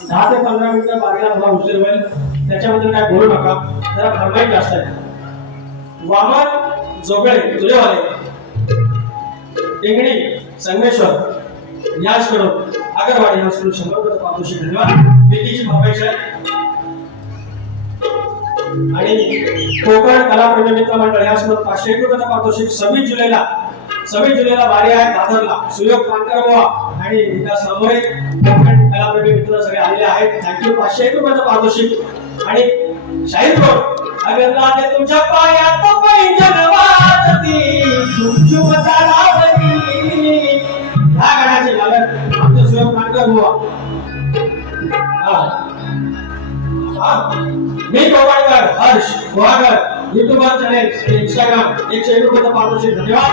10 ते 15 मिनिटं बागेला थोडा उशीर होईल, त्याच्याबद्दल काय बोलू नका, जरा फरमाईश जास्त आहे. वामन जोगळे तुझेवाले टेंगडी संगमेश्वर याचकडून अगरवाडी याचकडून 100 रुपये पारितोषिक धन्यवाद. बेटीची फरमाईश आहे. आणि कोकण कलाप्रेमी मित्र मंडळ याचकडून 501 रुपयाचा पारितोषिक. 26 जुलैला बारी आहे दादरला. सुयोग पानकर बुवा आणि विकास रामोरे कोकण कलाप्रेमी मित्र सगळे आलेले आहेत. थँक्यू. 501 रुपयाचा पारितोषिक. आणि शाहीर कोण अगरला ते तुमच्या पायात पैंजण वाजती झुमझुम तारावती. ह्या गाण्याचे गायक आमचे सुयोग पानकर बुवा. मी Kokankar Harsh Guhagar youtuber channel Instagram 101 रुपयाचा पारितोषिक धन्यवाद.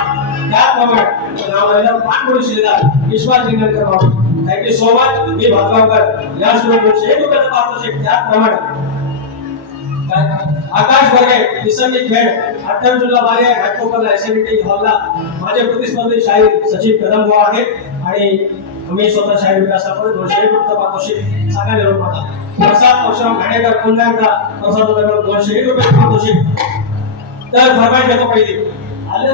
त्याप्रमाणे नाव आहे पानपुरी शिलेदार विश्वास जिंगणकर बाबू. Thank you so much. मी भातगावकर याचकडून 101 रुपयाचा पारितोषिक. त्याप्रमाणे आकाश बर्गे निसर्गी खेड 28 जुलैला बारी आहे घाटकोपरला एसएमटी हॉलला. माझे प्रतिस्पर्धी शाहीर सचिन कदम बुवा आहेत आणि मी स्वतः शाहीर विकास रामोरे 201 रुपयाचा पारितोषिक. सांगा निरोप माझा. प्रसाद परशुराम घाणेकर पुन्हा एकदा प्रसाद 201 रुपयाचा पारितोषिक. तर फरमाईश घेतो पहिली. आलं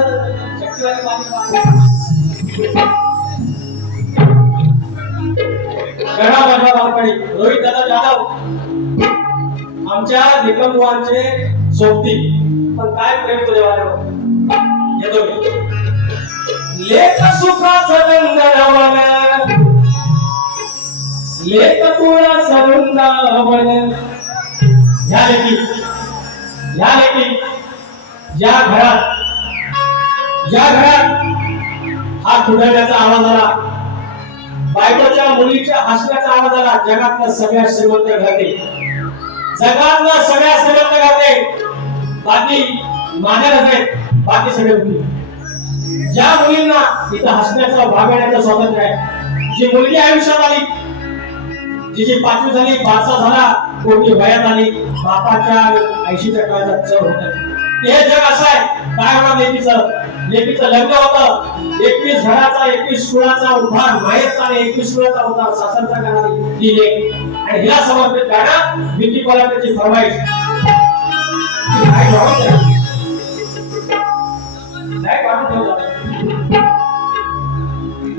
शक्तिवादी पाणी रोहित दादा जाधव आमच्या निकम बुवांचे सोबती. पण काय प्रेम तुझ्यावर येतो मी. लेख सुखाचं वृंदावन लेख तुळाचं वृंदावन. या लेखी ज्या घरात हा खुदण्याचा आवाज आला, बायकोच्या मुलीच्या हसण्याचा आवाज आला, जगातला सगळ्यात श्रीमंत घाते, जगातला सगळ्यात श्रीमंत घाते. बाकी माझ्या नजरेत बाकी सगळे मुली. ज्या मुलींना इथं हसण्याचा वागण्याचं स्वातंत्र्य आहे, जी मुलगी आयुष्यात आली, जिची 5वी झाली, 5सा झाला, कोटी वयात आली, बापाच्या 80च्या काळाचा चढ होत. हे जग असं आहे. काय होणार लेकीचं लग्न होतं. 21 घराचा 21 कुळाचा उद्धार माहेरचा आणि 21 कुळाचा उद्धार सासरचा करणारी ही लेक. आणि हिला समर्पित गाणं विकी कोल्हापूरची फरमाईश.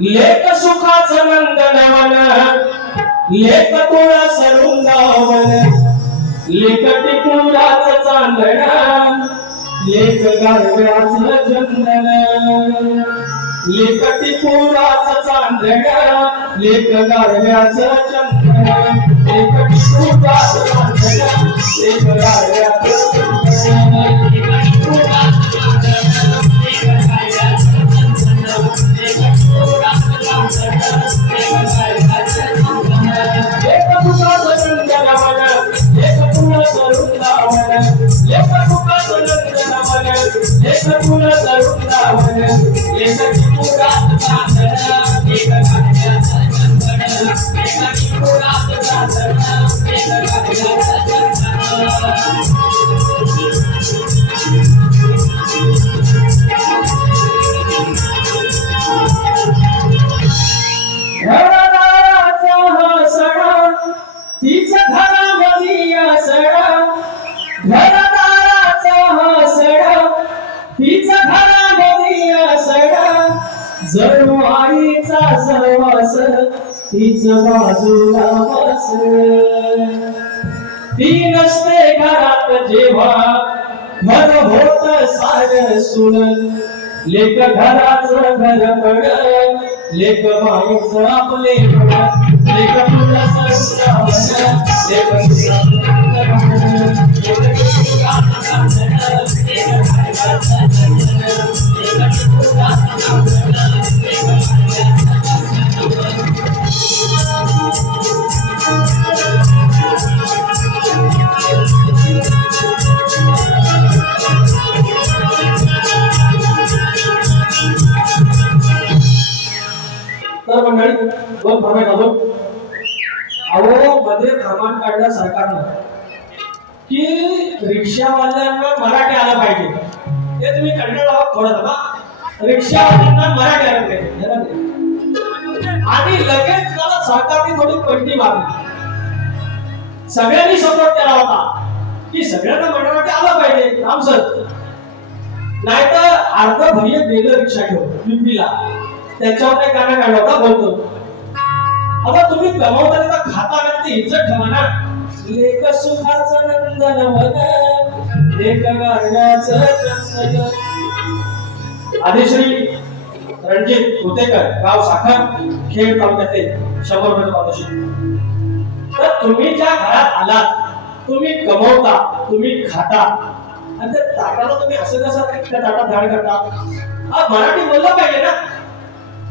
लेक सुखाचं नंदनवन लेक तुळाचं वृंदावन लेक टिपुराचं चांदण लेक गारव्याचं चंदन लेक टिपुराचं चांदण लेक गारव्याचं चंदन लेक टिपुराचं चांदण लेक गारव्याचं चंदन लेक टिपुराचं चांदन लेक गारव्याचं चंदन लेक टिपुराचं चांदन लेक गारव्याचं चंदन लेक सुखाचं वृंदावन लेक तुळाचं वृंदावन लेक सुखाचं वृंदावन लेक तुळाचं वृंदावन लेक टिपुराचं चांदन लेक गारव्याचं चंदन लेक टिपुराचं चांदन लेक गारव्याचं चंदन. घरदाराचा हा सडा तिचं घरामध्ये सडा घरदाराचा हा सडा तिचं घरामध्ये सडा जणू आईचा सहवास तीच बाजूला बस. ती नसते घरात जेव्हा घर होत सार सुन लेक घराचं घर पड लेक माईचं आपले लेक तुळाचं वृंदावन लेक तर मंडळी दोन फरमाईश अजून. अहो मध्ये फरमान काढलं सरकारनं की रिक्षावाल्यांना मराठी आलं पाहिजे. हे तुम्ही कंटाळा आहोत थोडं ना. रिक्षावाल्यांना मराठी आलं पाहिजे आणि लगेच त्याला सरकारने थोडी पलटी मारली. सगळ्यांनी सपोर्ट केला होता की सगळ्यांना मराठी आलं पाहिजे रामसर. नाहीतर अर्ध भैया गेलं रिक्षा घेऊन पिंपरीला त्याच्यावर नाही गाणं काढलं होता बोलतो. आता तुम्ही कमवता तर खाता व्यक्ती इज्जत ठेवा ना. लेख सुखाचं नंदन वन लेख गाण्याचं चंदन. आदिश्री रणजित होतेकर, गाव साखर, खेड तालुक्याचे 100 रुपये पारितोषिक. तर तुम्ही ज्या घरात आलात, तुम्ही कमवता, तुम्ही खाता, आणि त्या ताटाला तुम्ही असं कसं त्या ताटात धाड करता. हा मराठी बोललं पाहिजे ना.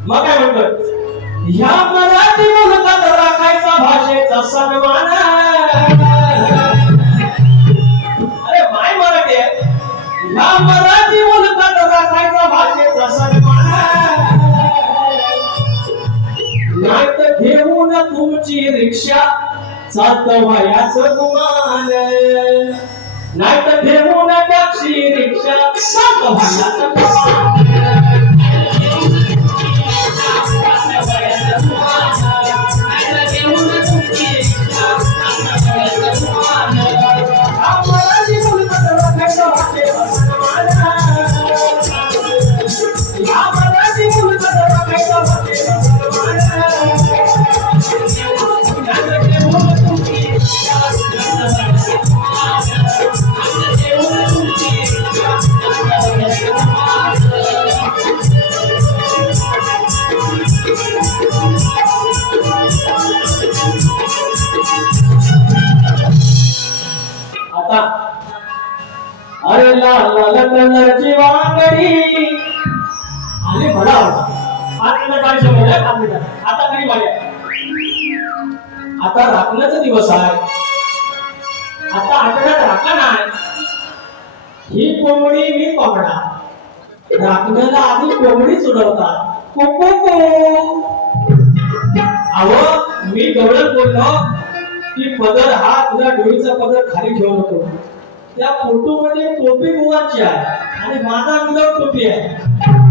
मग काय म्हणतोय, ह्या मराठी बोलतात राखायचा भाषेचा सन्मान. अरे माय मराठी आहे. ह्या मराठी बोलतात राखायचा भाषेचा सन्मान. नाहीत घेऊन तुमची रिक्षा चालत वयाचं गुमान. नाहीत घेऊन टॅक्सी रिक्षा चालत वयाचं गुमान. अरे लाल लाल कलरची वाकडी आणि म्हणा 5 मिनिट पाणी समोर आहे. 5 मिनिट आता तरी पाणी. आता राखण्याचा दिवस आहे. आता आठवड्यात राखा नाही. ही कोंबडी मी कोंबडा. राखण्याला आधी कोंबडी उडवतात. अहो मी गवळण बोललो की पदर हा तुझ्या डोळीचा पदर खाली ठेवू नको. त्या फोटो मध्ये टोपी बुवाची आहे आणि माझा विदाऊट टोपी आहे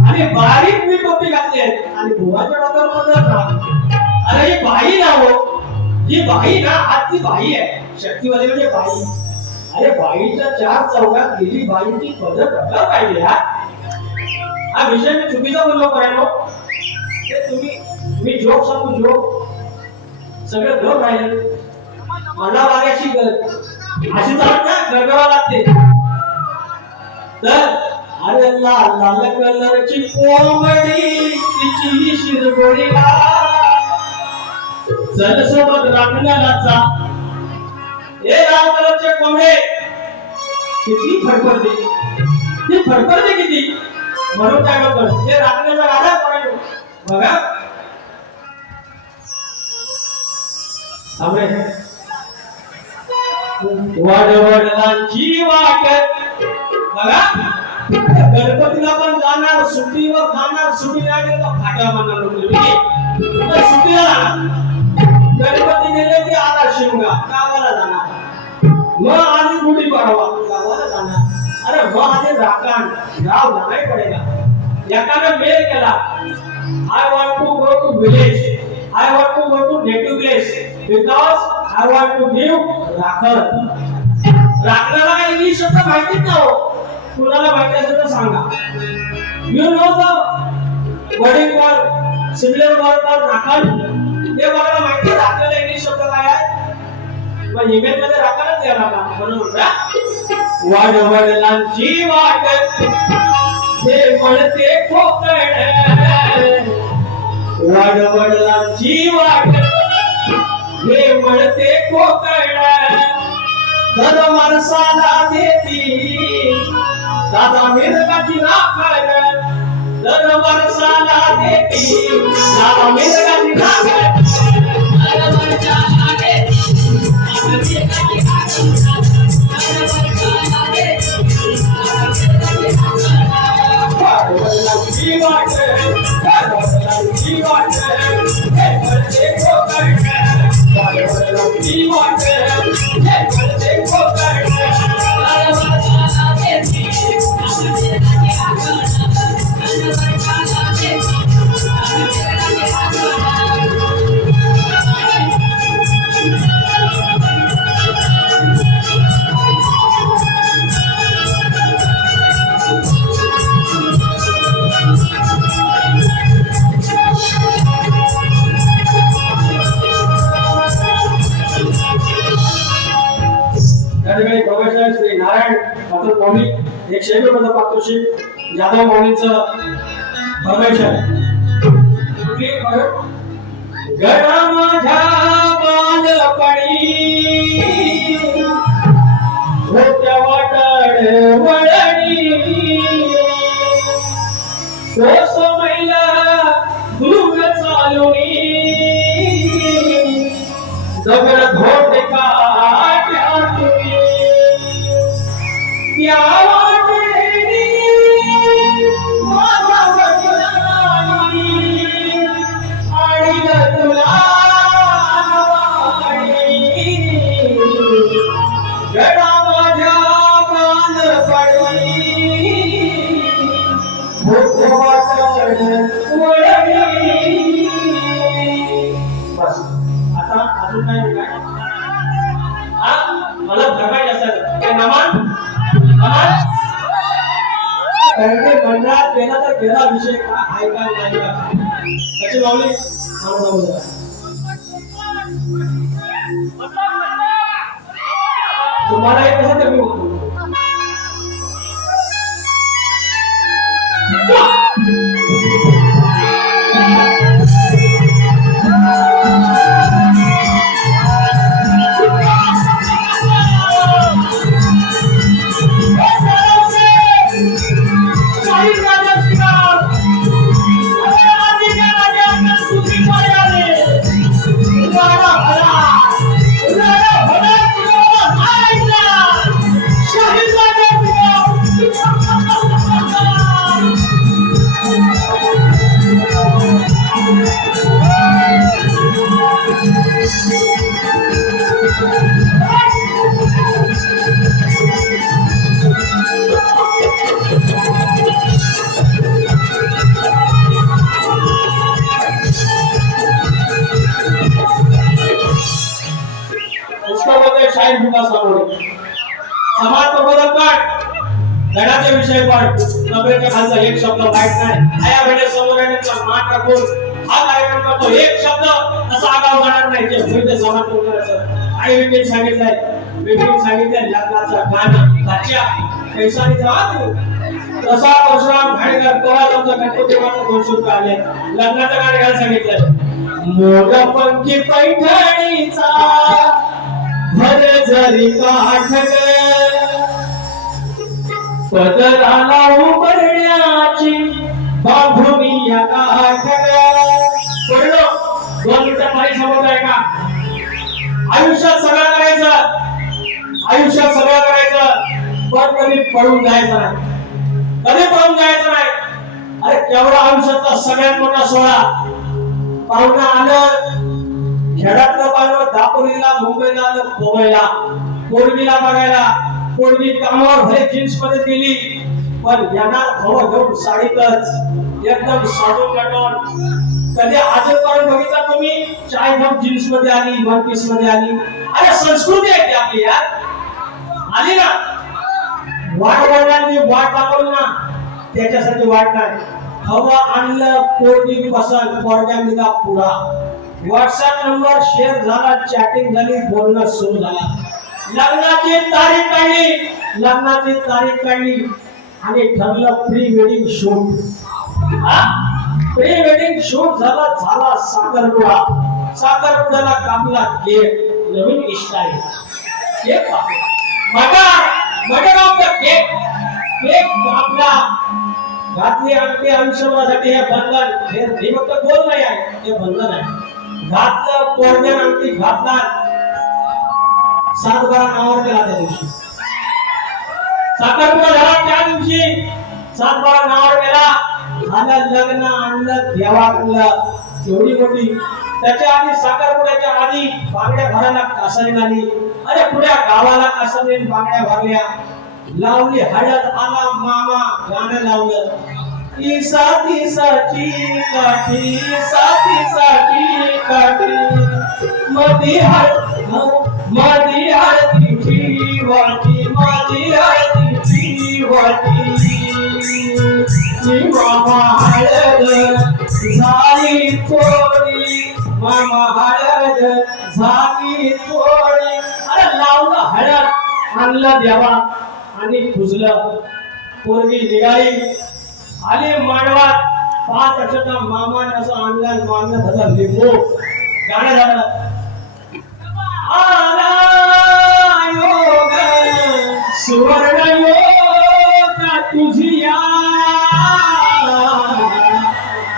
आणि बारीक मी टोपी घातली आहे आणि बुवाच्या डोक्यावर पदर राहतो. अरे ही बाई ना हो. ही बाई ना आजची बाई आहे. शक्तीवादी म्हणजे बाई. अरे बाईच्या 4 चौकात गेली बाईची पदर डोक्यावर पाहिजे. हा विषय मी चुकीचा बोललो करायला. तुम्ही जोक सांगू जोक सगळं जोक राहिले. मला वागायची अशी चालत ना गरगवा लागते. तर अरे लाल लाल कलरची कोंबडी तिची शिरगोळी चल सोबत राखण्याला जा. हे लाल कलरचे कोंबडे किती फडफडते. ती फडफडते किती म्हणून काय करतो हे राखण्याचा गाडा करायचो बघा. वडवडिलांची वाट बघा. गणपतीला पण जाणार, सुट्टीवर जाणार. सुट्टी नाही तर फाट्या मारणार लोक. सुट्टीला जाणार. गणपती गेले की आला शिमगा गावाला जाणार. मग आधी गुढी पाडवा गावाला जाणार. अरे मग आधी राखण गाव जाणार पडेगा. एकाने मेल केला, I want to go to village. I want to go to native place because I want to give राखण. राखणाला काही इंग्लिश शब्द माहितीच ना हो. कुणाला माहिती असेल तर सांगा. You know the wording for similar word for राखण. हे मला माहिती आहे. राखणाला इंग्लिश शब्द काय आहे. पण ईमेल मध्ये राखणच द्यायला का म्हणून वडवडिलांची वाट हे म्हणते खोकड. वडवडिलांची वाट हे म्हणते कोकण. दर माणसाला देती दादा मिरगाची राखण. दर माणसाला देती दादा मिरगाची राखण. दर माणसाला देती दादा मिरगाची राखण. वडवडिलांची वाट वडवडिलांची वाट हे म्हणते कोकण. वडवडिलांची वाट हे म्हणते कोकण. ठिकाणी प्रोफेसर श्री नारायण डॉक्टर मौली 101 रुपयाचं पारितोषिक जाधव मौलींचं परमेश्वर गडा माझ्या बालपणी होत्या वाटड वळणी तो समयला दूर चालूनी दगड घोट काट आटुनी त्या वाटेनी माझा वचनानी आणि तुला गडा माझ्या बालपणी होत्या वाटड वळणी बस आता अजून काय मला धकाय असेल काय नमान मंडळात गेला तर गेला विषय का आहे का नाही का त्याची माऊली तुम्हाला हे कसं कमी होतो शाहीर विकास समाज प्रबोधन पाठ गणाचे विषय पाठ नबरेच्या खालचा एक शब्द वाईट नाही आया भेटे समोर येण्याचा मान राखून हा कार्यक्रम करतो एक शब्द असा आगाव जाणार नाही जे होईल ते समाज प्रबोधनाचं आणि विपिन सांगितलंय लग्नाचा गाणं भाच्या पैसा नाही जावा तसा परशुराम घाणेकर तोरा तुमचा गणपती देवाचा 200 रुपये आले लग्नाचं गाणं घ्यायला सांगितलंय मोठा पंखी पैठणीचा भर जरी काठग पदराला उमरण्याची बांधुनी या काठग पडलो 2 मिनिटं पाणी समोर आहे का आयुष्यात सगळं करायचं पण कधी पळून जायचं नाही अरे केवढा आयुष्यातला सगळ्यात मोठा सोहळा पाहुणा आलं खेड्यातलं पाहिलं दापोलीला मुंबईला आलं मुंबईला पोरगीला बघायला पोरगी कामावर भले जीन्स मध्ये गेली पण येणार खवं घेऊन साडीतच एकदम साधून नटून कधी आजपर्यंत बघितला तुम्ही चाय घेऊन जीन्स मध्ये आली वन पीस मध्ये आली अरे संस्कृती आहे ती आपली यार आली ना वाट दाखवली ना त्याच्यासाठी वाट नाही खवं आणलं पोरगी पसंत पोरग्यांनी का पुढा व्हॉट्सअप नंबर शेअर झाला चॅटिंग झाली बोलणं सुरू झाला लग्नाची तारीख काढली आणि ठरलं प्री वेडिंग शूट झाला साखरपुड्याला कापला केक नवीन स्टाईल केक केक कापला घातली अंगठी आयुष्यभरासाठी हे बंधन हे फक्त बोल नाही आहे हे बंधन आहे घातलं पोरग्यान अंगठी घातला 7/12 नावावर केला त्या दिवशी साखरपुडा झाला त्या दिवशी 7/12 नावावर केला झालं लग्न आणलं देवाकडलं एवढी मोठी त्याच्या आधी साखरपुड्याच्या आधी बांगड्या भरायला कासारी आली अरे पुढ्या गावाला कासारी बांगड्या भरल्या लावली हळद आला मामा गाणं लावलं साथी काठी मधी हळदीची वाटी मामा हळद झाली थोडी अरे लावलं हळद आणलं देवा आणि खुजलं. पोरगी निघाली आली मांडवात. 5 वर्षाचा मामान असं अंगात मागणं झालं. लिंबू गाणं झालं. आला योग सुवर्ण योग तुझी या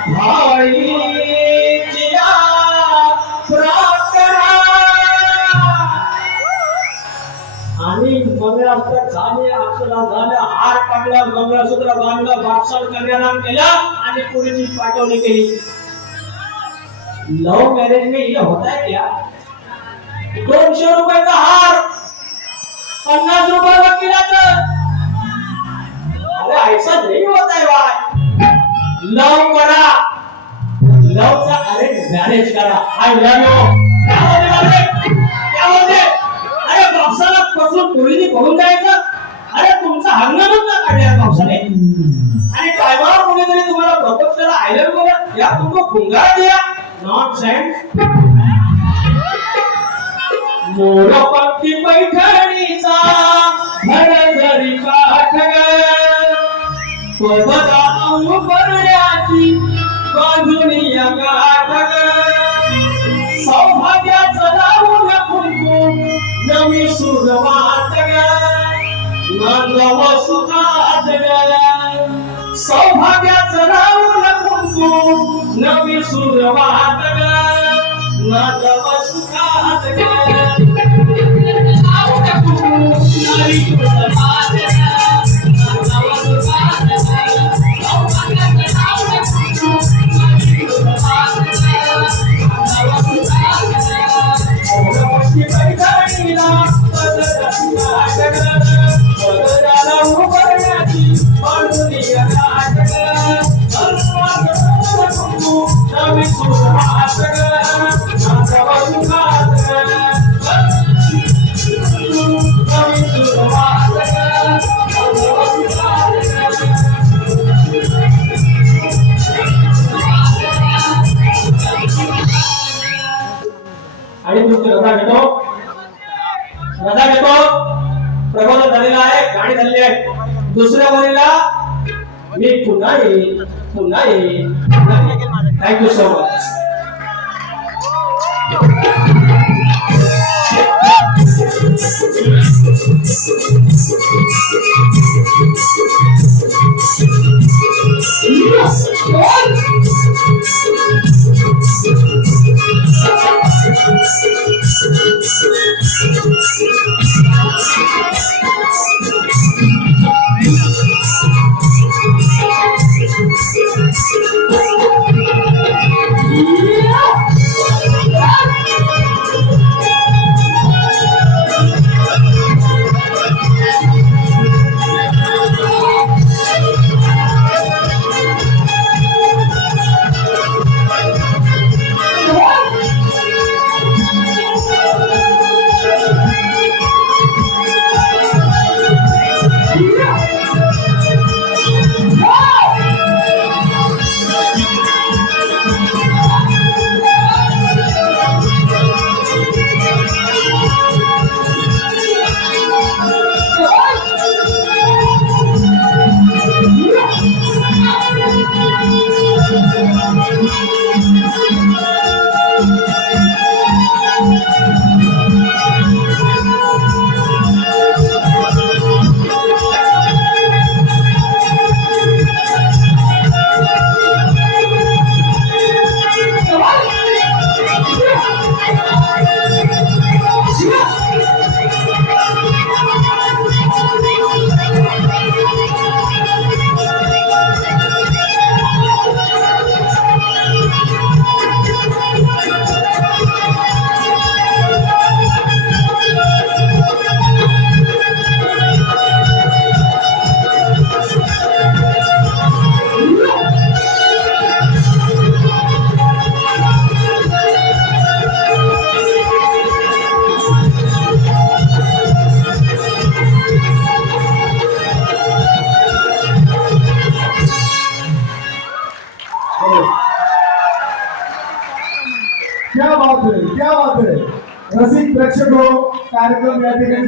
भाईची या प्रार्थना. आणि मंगळाष्टक झाले, अक्षरा झाल्या, हार टाकला, मंगळसूत्र बांधलं, बापसाला कन्यादान केलं आणि पुरीची पाठवणी केली. लव मॅरेज में ये होता है क्या? 200 रुपयाचा हार, 50 रुपये वकिलाचं. अरे ऐसा नहीं होता है भाई. लव करा, लवचा अरेंज मॅरेज करा. I love you. क्या बोलते? अरे बापसाला पासून पोरीने पळून जायचं. अरे तुमचा हंगामच ना काढल्या बापसाने. आणि टायमावर कोणीतरी तुम्हाला प्रपोज केला, आय लव यू बोला, या तुमको भुंगारा दिया. नॉनसेन्स. मोर पक्की पैठणीचा भरजरी काठ बदाऊ परड्याची बांधुनी गाठ सौभाग्याचं लावून कुंकू नवी सुरवात नव सुखात सौभाग्याचं लावून कुंकू नवी सुरवात नव सुखात आणि तुमची रजा घेतो. रजा घेतो. प्रबोधन झालेला आहे, गाणी झालेली आहे. दुसऱ्या वरीला मी पुन्हा येईल, पुन्हा येईल. Thank you so much. क्या बात है, क्या बात है. रसिक प्रेक्षक हो, कार्यक्रम या ठिकाणी